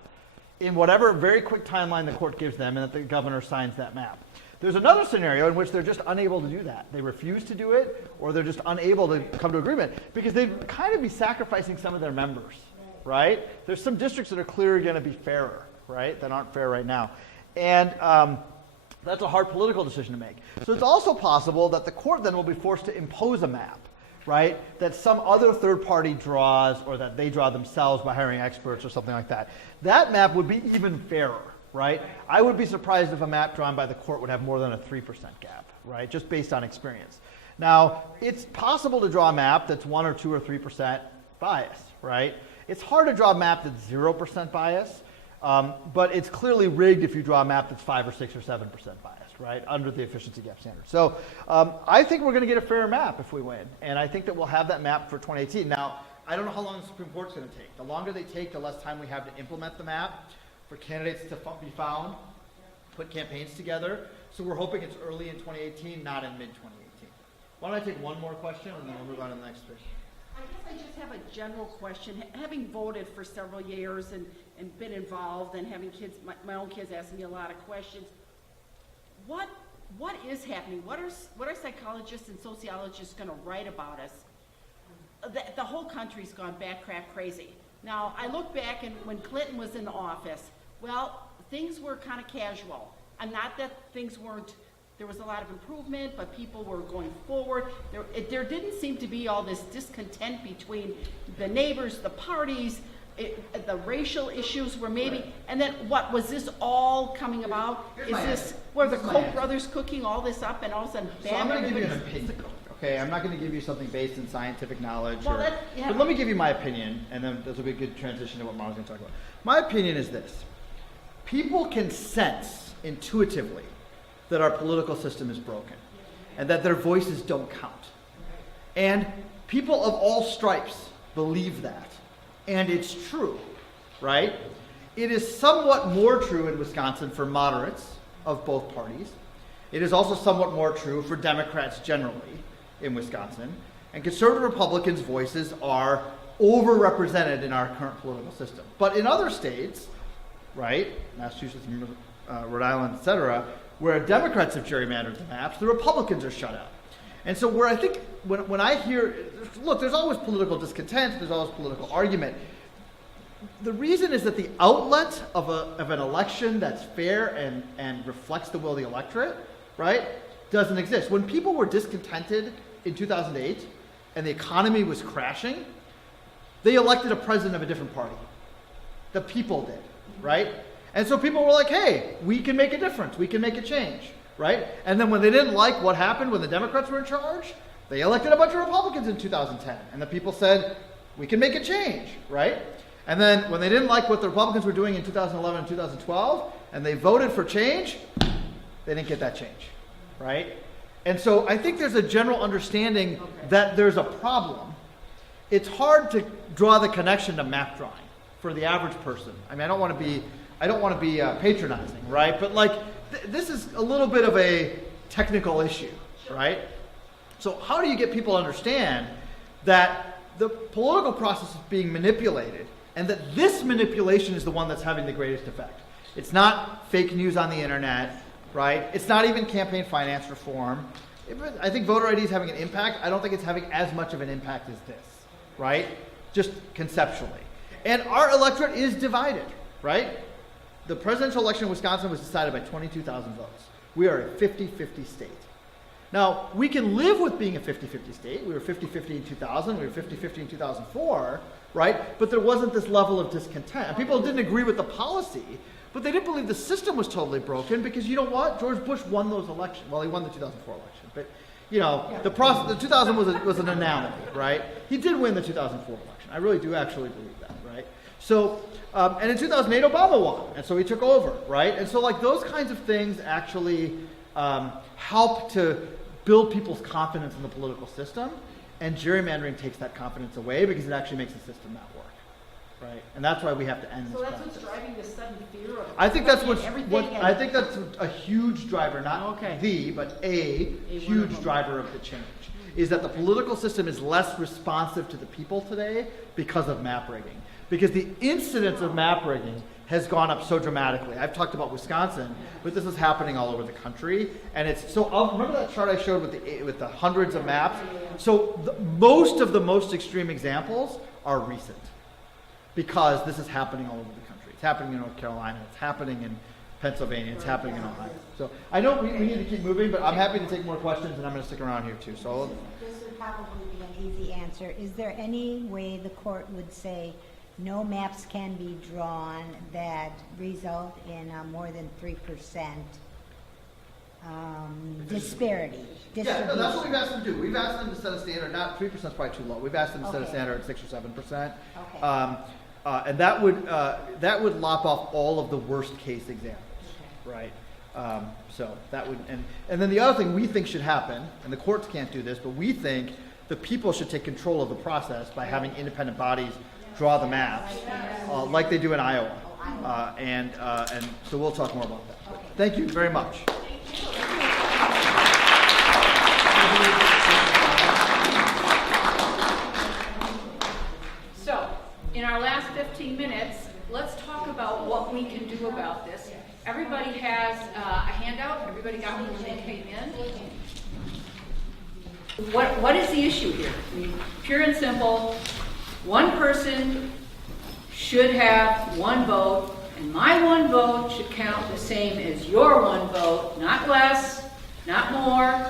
in whatever very quick timeline the court gives them and that the governor signs that map. There's another scenario in which they're just unable to do that. They refuse to do it, or they're just unable to come to agreement because they'd kind of be sacrificing some of their members, right? There's some districts that are clearly going to be fairer, right, that aren't fair right now. And that's a hard political decision to make. So it's also possible that the court then will be forced to impose a map, right, that some other third party draws or that they draw themselves by hiring experts or something like that. That map would be even fairer, right? I would be surprised if a map drawn by the court would have more than a 3% gap, right, just based on experience. Now, it's possible to draw a map that's 1 or 2 or 3% biased, right? It's hard to draw a map that's 0% biased, but it's clearly rigged if you draw a map that's 5 or 6 or 7% biased, right, under the efficiency gap standard. So I think we're going to get a fair map if we win, and I think that we'll have that map for 2018. Now, I don't know how long the Supreme Court's going to take. The longer they take, the less time we have to implement the map, for candidates to be found, put campaigns together. So we're hoping it's early in 2018, not in mid-2018. Why don't I take one more question, and then we'll move on to the next person. I guess I just have a general question. Having voted for several years and been involved and having kids, my own kids asking me a lot of questions, what is happening? What are psychologists and sociologists going to write about us? The whole country's gone bat crap crazy. Now, I look back and when Clinton was in office, well, things were kind of casual. And not that things weren't, there was a lot of improvement, but people were going forward. There didn't seem to be all this discontent between the neighbors, the parties, the racial issues were maybe, and then what, was this all coming about? Were the Koch brothers cooking all this up and all of a sudden, So bam, I'm going to give you an everybody's- opinion, okay? I'm not going to give you something based in scientific knowledge. Well, yeah. But let me give you my opinion, and then this will be a good transition to what Marlon's going to talk about. My opinion is this. People can sense intuitively that our political system is broken and that their voices don't count. And people of all stripes believe that. And it's true, right? It is somewhat more true in Wisconsin for moderates of both parties. It is also somewhat more true for Democrats generally in Wisconsin. And conservative Republicans' voices are overrepresented in our current political system. But in other states, right, Massachusetts, Rhode Island, et cetera, where Democrats have gerrymandered the maps, the Republicans are shut out. And so where I think, when I hear, look, there's always political discontent, there's always political argument. The reason is that the outlet of an election that's fair and reflects the will of the electorate, right, doesn't exist. When people were discontented in 2008 and the economy was crashing, they elected a president of a different party. The people did, right? And so people were like, hey, we can make a difference, we can make a change. Right? And then when they didn't like what happened when the Democrats were in charge, they elected a bunch of Republicans in 2010. And the people said, we can make a change, right? And then when they didn't like what the Republicans were doing in 2011 and 2012, and they voted for change, they didn't get that change, right? And so I think there's a general understanding that there's a problem. It's hard to draw the connection to map drawing for the average person. I mean, I don't want to be patronizing, right? But like, this is a little bit of a technical issue, right? So how do you get people to understand that the political process is being manipulated and that this manipulation is the one that's having the greatest effect? It's not fake news on the internet, right? It's not even campaign finance reform. I think voter ID is having an impact. I don't think it's having as much of an impact as this, right? Just conceptually. And our electorate is divided, right? The presidential election in Wisconsin was decided by 22,000 votes. We are a 50-50 state. Now, we can live with being a 50-50 state. We were 50-50 in 2000. We were 50-50 in 2004, right? But there wasn't this level of discontent. And people didn't agree with the policy, but they didn't believe the system was totally broken because, you know what? George Bush won those elections. Well, he won the 2004 election. But, you know, the 2000 was an anomaly, right? He did win the 2004 election. I really do actually believe that, right? So, and in 2008, Obama won, and so he took over, right? And so, like, those kinds of things actually help to build people's confidence in the political system, and gerrymandering takes that confidence away because it actually makes the system not work, right? And that's why we have to end this So that's process. what's driving this sudden fear of. I think that's everything. I think that's a huge driver, not Okay. but a huge driver of the change, is that the political system is less responsive to the people today because of map rigging. Because the incidence of map rigging has gone up so dramatically. I've talked about Wisconsin, but this is happening all over the country. And it's so. Remember that chart I showed with the hundreds of maps? So most of the most extreme examples are recent, because this is happening all over the country. It's happening in North Carolina. It's happening in Pennsylvania. It's happening in Ohio. So I know we need to keep moving, but I'm happy to take more questions, and I'm going to stick around here too. So This would probably be an easy answer. Is there any way the court would say no maps can be drawn that result in a more than 3% disparity? yeah, no, that's what we've asked them to do. We've asked them to set a standard. Not 3% is probably too low. We've asked them to set a Okay. standard at 6 or 7%. Okay. And that would lop off all of the worst case examples, right? So that would, and then the other thing we think should happen, and the courts can't do this, but we think the people should take control of the process by having independent bodies draw the maps, like they do in Iowa. And so we'll talk more about that. Thank you very much. Thank you. What is the issue here? I mean, pure and simple, one person should have one vote, and my one vote should count the same as your one vote, not less, not more.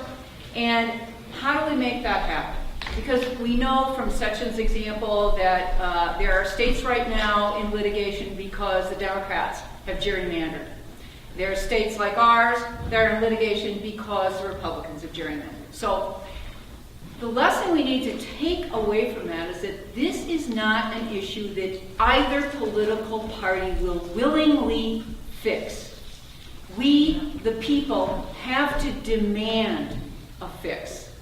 And how do we make that happen? Because we know from Section's example that there are states right now in litigation because the Democrats have gerrymandered. There are states like ours that are in litigation because the Republicans have gerrymandered. So the lesson we need to take away from that is that this is not an issue that either political party will willingly fix. We, the people, have to demand a fix.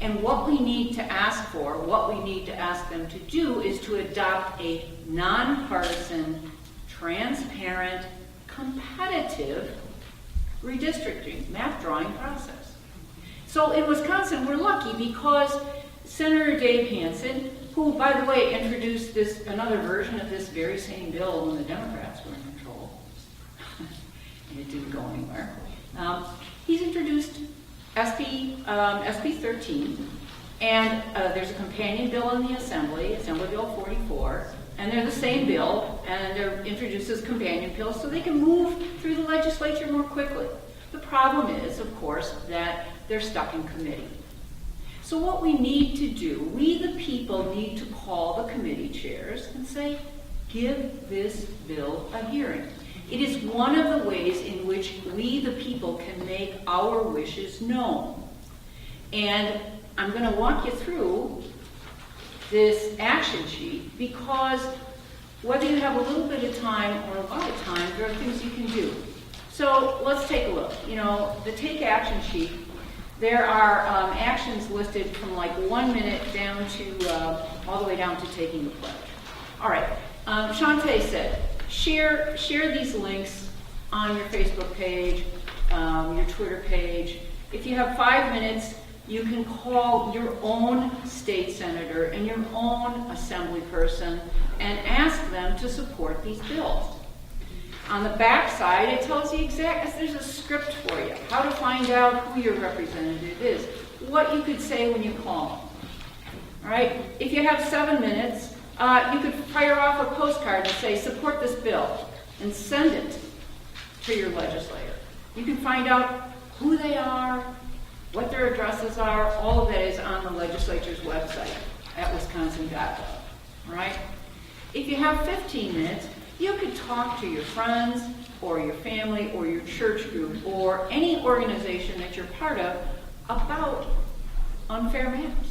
And what we need to ask for, what we need to ask them to do is to adopt a nonpartisan, transparent, competitive redistricting, map drawing process. So in Wisconsin, we're lucky because Senator Dave Hansen, who, by the way, introduced another version of this very same bill when the Democrats were in control, and it didn't go anywhere. He's introduced SB 13, and there's a companion bill in the Assembly Bill 44, and they're the same bill, and they're introduced as companion bills so they can move through the legislature more quickly. The problem is, of course, that they're stuck in committee. So what we need to do, we the people need to call the committee chairs and say, give this bill a hearing. It is one of the ways in which we the people can make our wishes known. And I'm going to walk you through this action sheet because whether you have a little bit of time or a lot of time, there are things you can do. So let's take a look. You know, the take action sheet, there are actions listed from like 1 minute down to, all the way down to taking the pledge. All right, Shantae said, share these links on your Facebook page, your Twitter page. If you have 5 minutes, you can call your own state senator and your own assembly person and ask them to support these bills. On the back side, it tells you there's a script for you, how to find out who your representative is, what you could say when you call them. All right? If you have 7 minutes, you could fire off a postcard and say, support this bill, and send it to your legislator. You can find out who they are, what their addresses are. All of that is on the legislature's website at wisconsin.gov. All right? If you have 15 minutes, you could talk to your friends or your family or your church group or any organization that you're part of about unfair maps.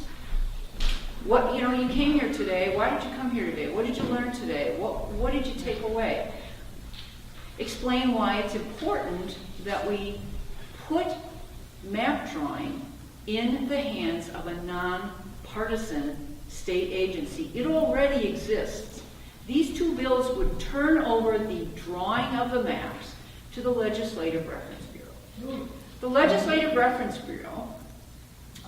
What, you came here today. Why did you come here today? What did you learn today? What did you take away? Explain why it's important that we put map drawing in the hands of a nonpartisan state agency. It already exists. These two bills would turn over the drawing of the maps to the Legislative Reference Bureau. The Legislative Reference Bureau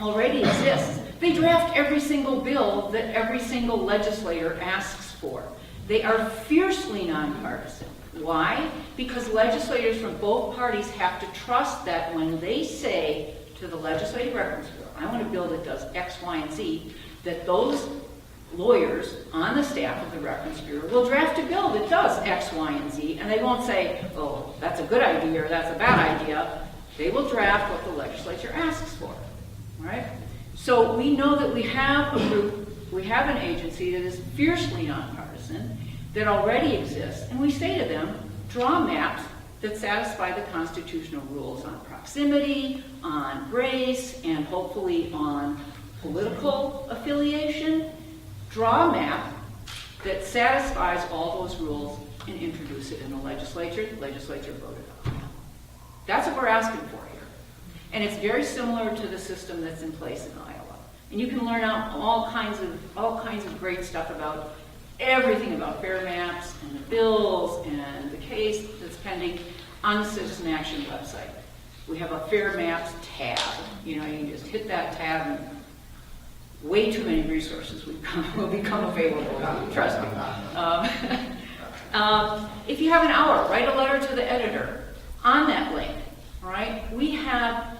already exists. They draft every single bill that every single legislator asks for. They are fiercely nonpartisan. Why? Because legislators from both parties have to trust that when they say to the Legislative Reference Bureau, I want a bill that does X, Y, and Z, that those lawyers on the staff of the Reference Bureau will draft a bill that does X, Y, and Z, and they won't say, oh, that's a good idea or that's a bad idea. They will draft what the legislature asks for. All right? So we know that we have a group, we have an agency that is fiercely nonpartisan, that already exists, and we say to them, draw maps that satisfy the constitutional rules on proximity, on race, and hopefully on political affiliation. Draw a map that satisfies all those rules and introduce it in the legislature. The legislature voted on it. That's what we're asking for here. And it's very similar to the system that's in place in Iowa. And you can learn out all kinds of great stuff about everything about fair maps and the bills and the case that's pending on the Citizen Action website. We have a Fair Maps tab. You can just hit that tab and way too many resources will become available, trust me. If you have an hour, write a letter to the editor on that link, all right? We have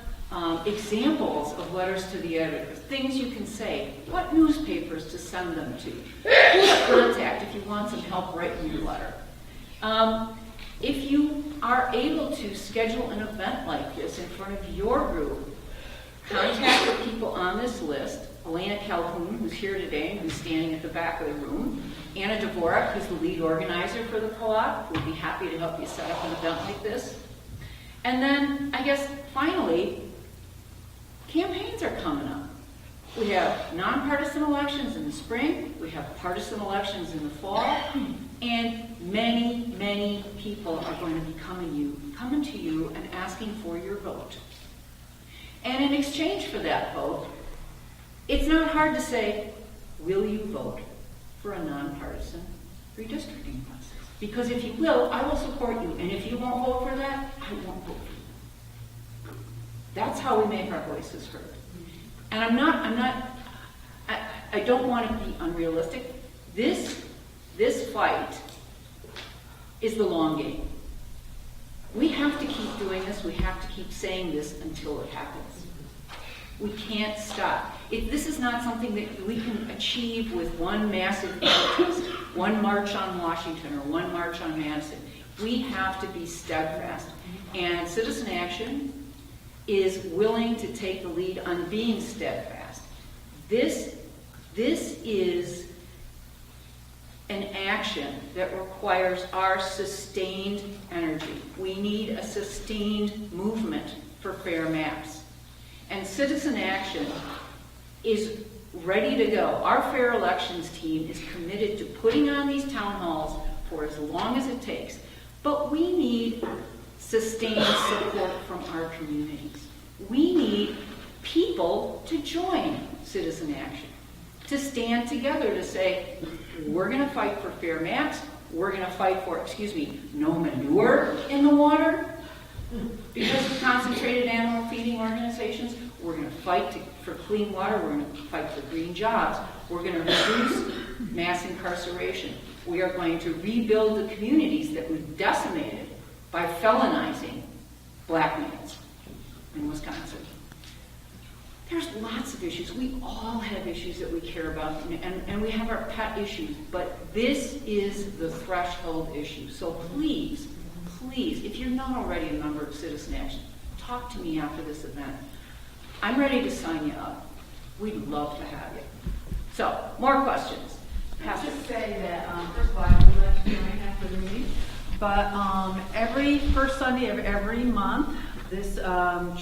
examples of letters to the editor, things you can say, what newspapers to send them to, who to contact if you want some help writing your letter. If you are able to schedule an event like this in front of your group, contact the people on this list. Elena Calhoun, who's here today and who's standing at the back of the room. Anna Dvorak, who's the lead organizer for the co-op, would be happy to help you set up an event like this. And then, I guess, finally, campaigns are coming up. We have nonpartisan elections in the spring, we have partisan elections in the fall, and many, many people are going to be coming to you and asking for your vote. And in exchange for that vote, it's not hard to say, will you vote for a nonpartisan redistricting process? Because if you will, I will support you. And if you won't vote for that, I won't vote for you. That's how we make our voices heard. And I don't want to be unrealistic. This fight is the long game. We have to keep doing this. We have to keep saying this until it happens. We can't stop. This is not something that we can achieve with one massive protest, one march on Washington or one march on Madison. We have to be steadfast. And Citizen Action is willing to take the lead on being steadfast. This is an action that requires our sustained energy. We need a sustained movement for fair maps. And Citizen Action is ready to go. Our fair elections team is committed to putting on these town halls for as long as it takes. But we need sustained support from our communities. We need people to join Citizen Action, to stand together to say, we're going to fight for fair maps, we're going to fight for, no manure in the water, because of concentrated animal feeding organizations. We're going to fight for clean water, we're going to fight for green jobs, we're going to reduce mass incarceration. We are going to rebuild the communities that we've decimated by felonizing black males in Wisconsin. There's lots of issues. We all have issues that we care about, and we have our pet issues, but this is the threshold issue. So please, if you're not already a member of Citizen Action, talk to me after this event. I'm ready to sign you up. We'd love to have you. So, more questions? I'll just say that, first of all, I would like to join after the meeting, but every first Sunday of every month, this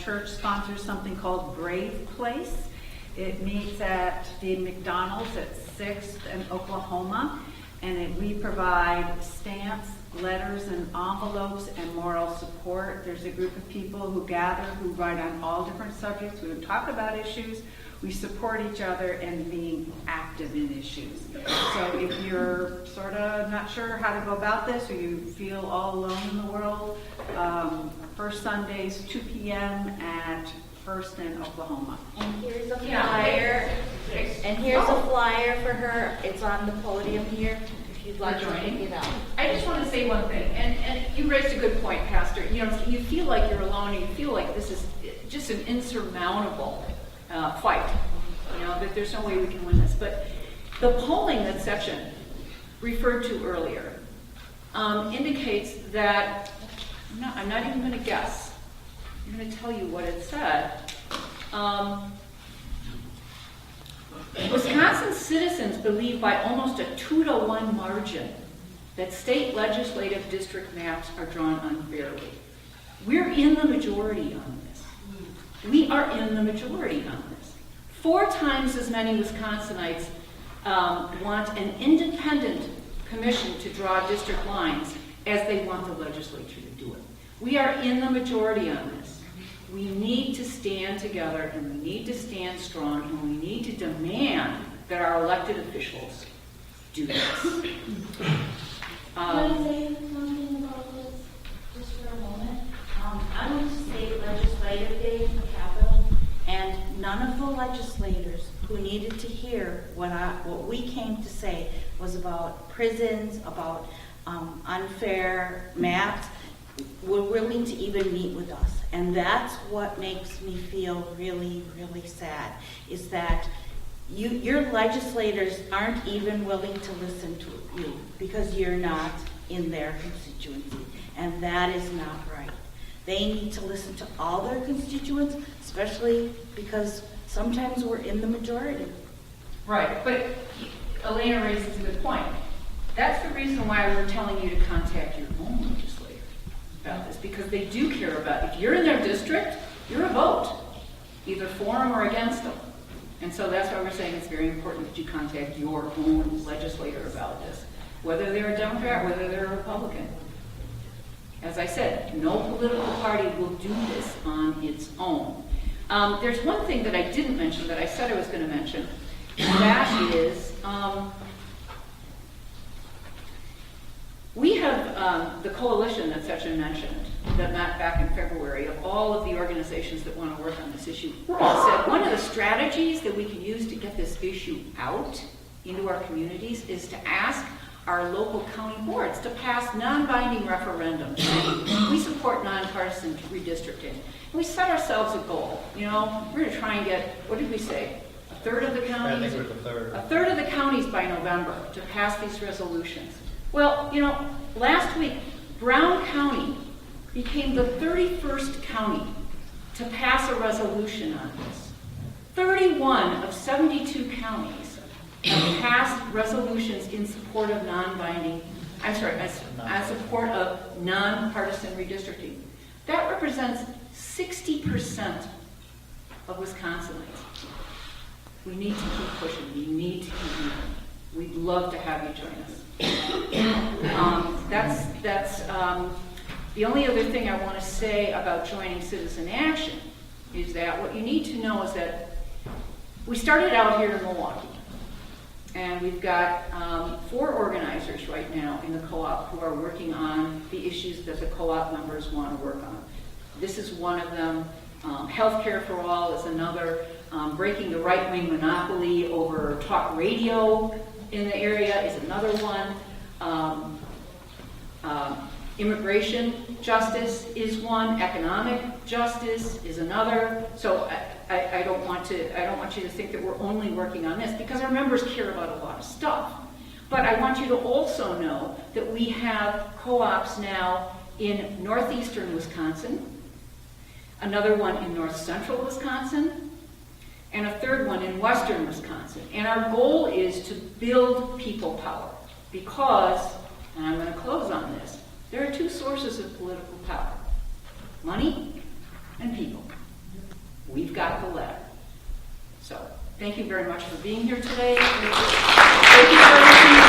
church sponsors something called Brave Place. It meets at the McDonald's at 6th and Oklahoma, and we provide stamps, letters, and envelopes, and moral support. There's a group of people who gather, who write on all different subjects. We talk about issues. We support each other and being active in issues. So if you're sort of not sure how to go about this, or you feel all alone in the world, first Sundays, 2 p.m. at First and Oklahoma. And here's a flyer. And here's a flyer for her. It's on the podium here. If you'd like to pick it up. I just want to say one thing, and you raised a good point, Pastor. You feel like you're alone, and you feel like this is just an insurmountable fight. That there's no way we can win this. But the polling that Section referred to earlier indicates that, I'm not even going to guess. I'm going to tell you what it said. Wisconsin citizens believe by almost a 2-to-1 margin that state legislative district maps are drawn unfairly. We're in the majority on this. We are in the majority on this. 4 times as many Wisconsinites want an independent commission to draw district lines as they want the legislature to do it. We are in the majority on this. We need to stand together, and we need to stand strong, and we need to demand that our elected officials do this. Can I say something about this just for a moment? I went to state legislative day in the Capitol, and none of the legislators who needed to hear what we came to say was about prisons, about unfair maps. were willing to even meet with us. And that's what makes me feel really, really sad, is that your legislators aren't even willing to listen to you because you're not in their constituency. And that is not right. They need to listen to all their constituents, especially because sometimes we're in the majority. Right, but Elena raises a good point. That's the reason why we're telling you to contact your own legislator about this, because they do care about, if you're in their district, you're a vote, either for them or against them. And so that's why we're saying it's very important that you contact your own legislator about this, whether they're a Democrat, whether they're a Republican. As I said, no political party will do this on its own. There's one thing that I didn't mention that I said I was going to mention, and that is we have the coalition that Sachin mentioned, that met back in February, of all of the organizations that want to work on this issue, said one of the strategies that we can use to get this issue out into our communities is to ask our local county boards to pass non-binding referendums saying we support nonpartisan redistricting. And we set ourselves a goal. You know, we're going to try and get, what did we say? A third of the counties? I think it was a third. A third of the counties by November to pass these resolutions. Well, you know, last week, Brown County became the 31st county to pass a resolution on this. 31 of 72 counties have passed resolutions in support of support of nonpartisan redistricting. That represents 60% of Wisconsinites. We need to keep pushing. We need to keep moving. We'd love to have you join us. That's the only other thing I want to say about joining Citizen Action is that what you need to know is that we started out here in Milwaukee. And we've got 4 organizers right now in the co-op who are working on the issues that the co-op members want to work on. This is one of them. Healthcare for All is another. Breaking the right-wing monopoly over talk radio in the area is another one. Immigration justice is one. Economic justice is another. So I don't want you to think that we're only working on this, because our members care about a lot of stuff. But I want you to also know that we have co-ops now in northeastern Wisconsin, another one in north central Wisconsin, and a third one in western Wisconsin. And our goal is to build people power because, and I'm going to close on this, there are 2 sources of political power: money and people. We've got the latter. So, thank you very much for being here today. Thank you for listening.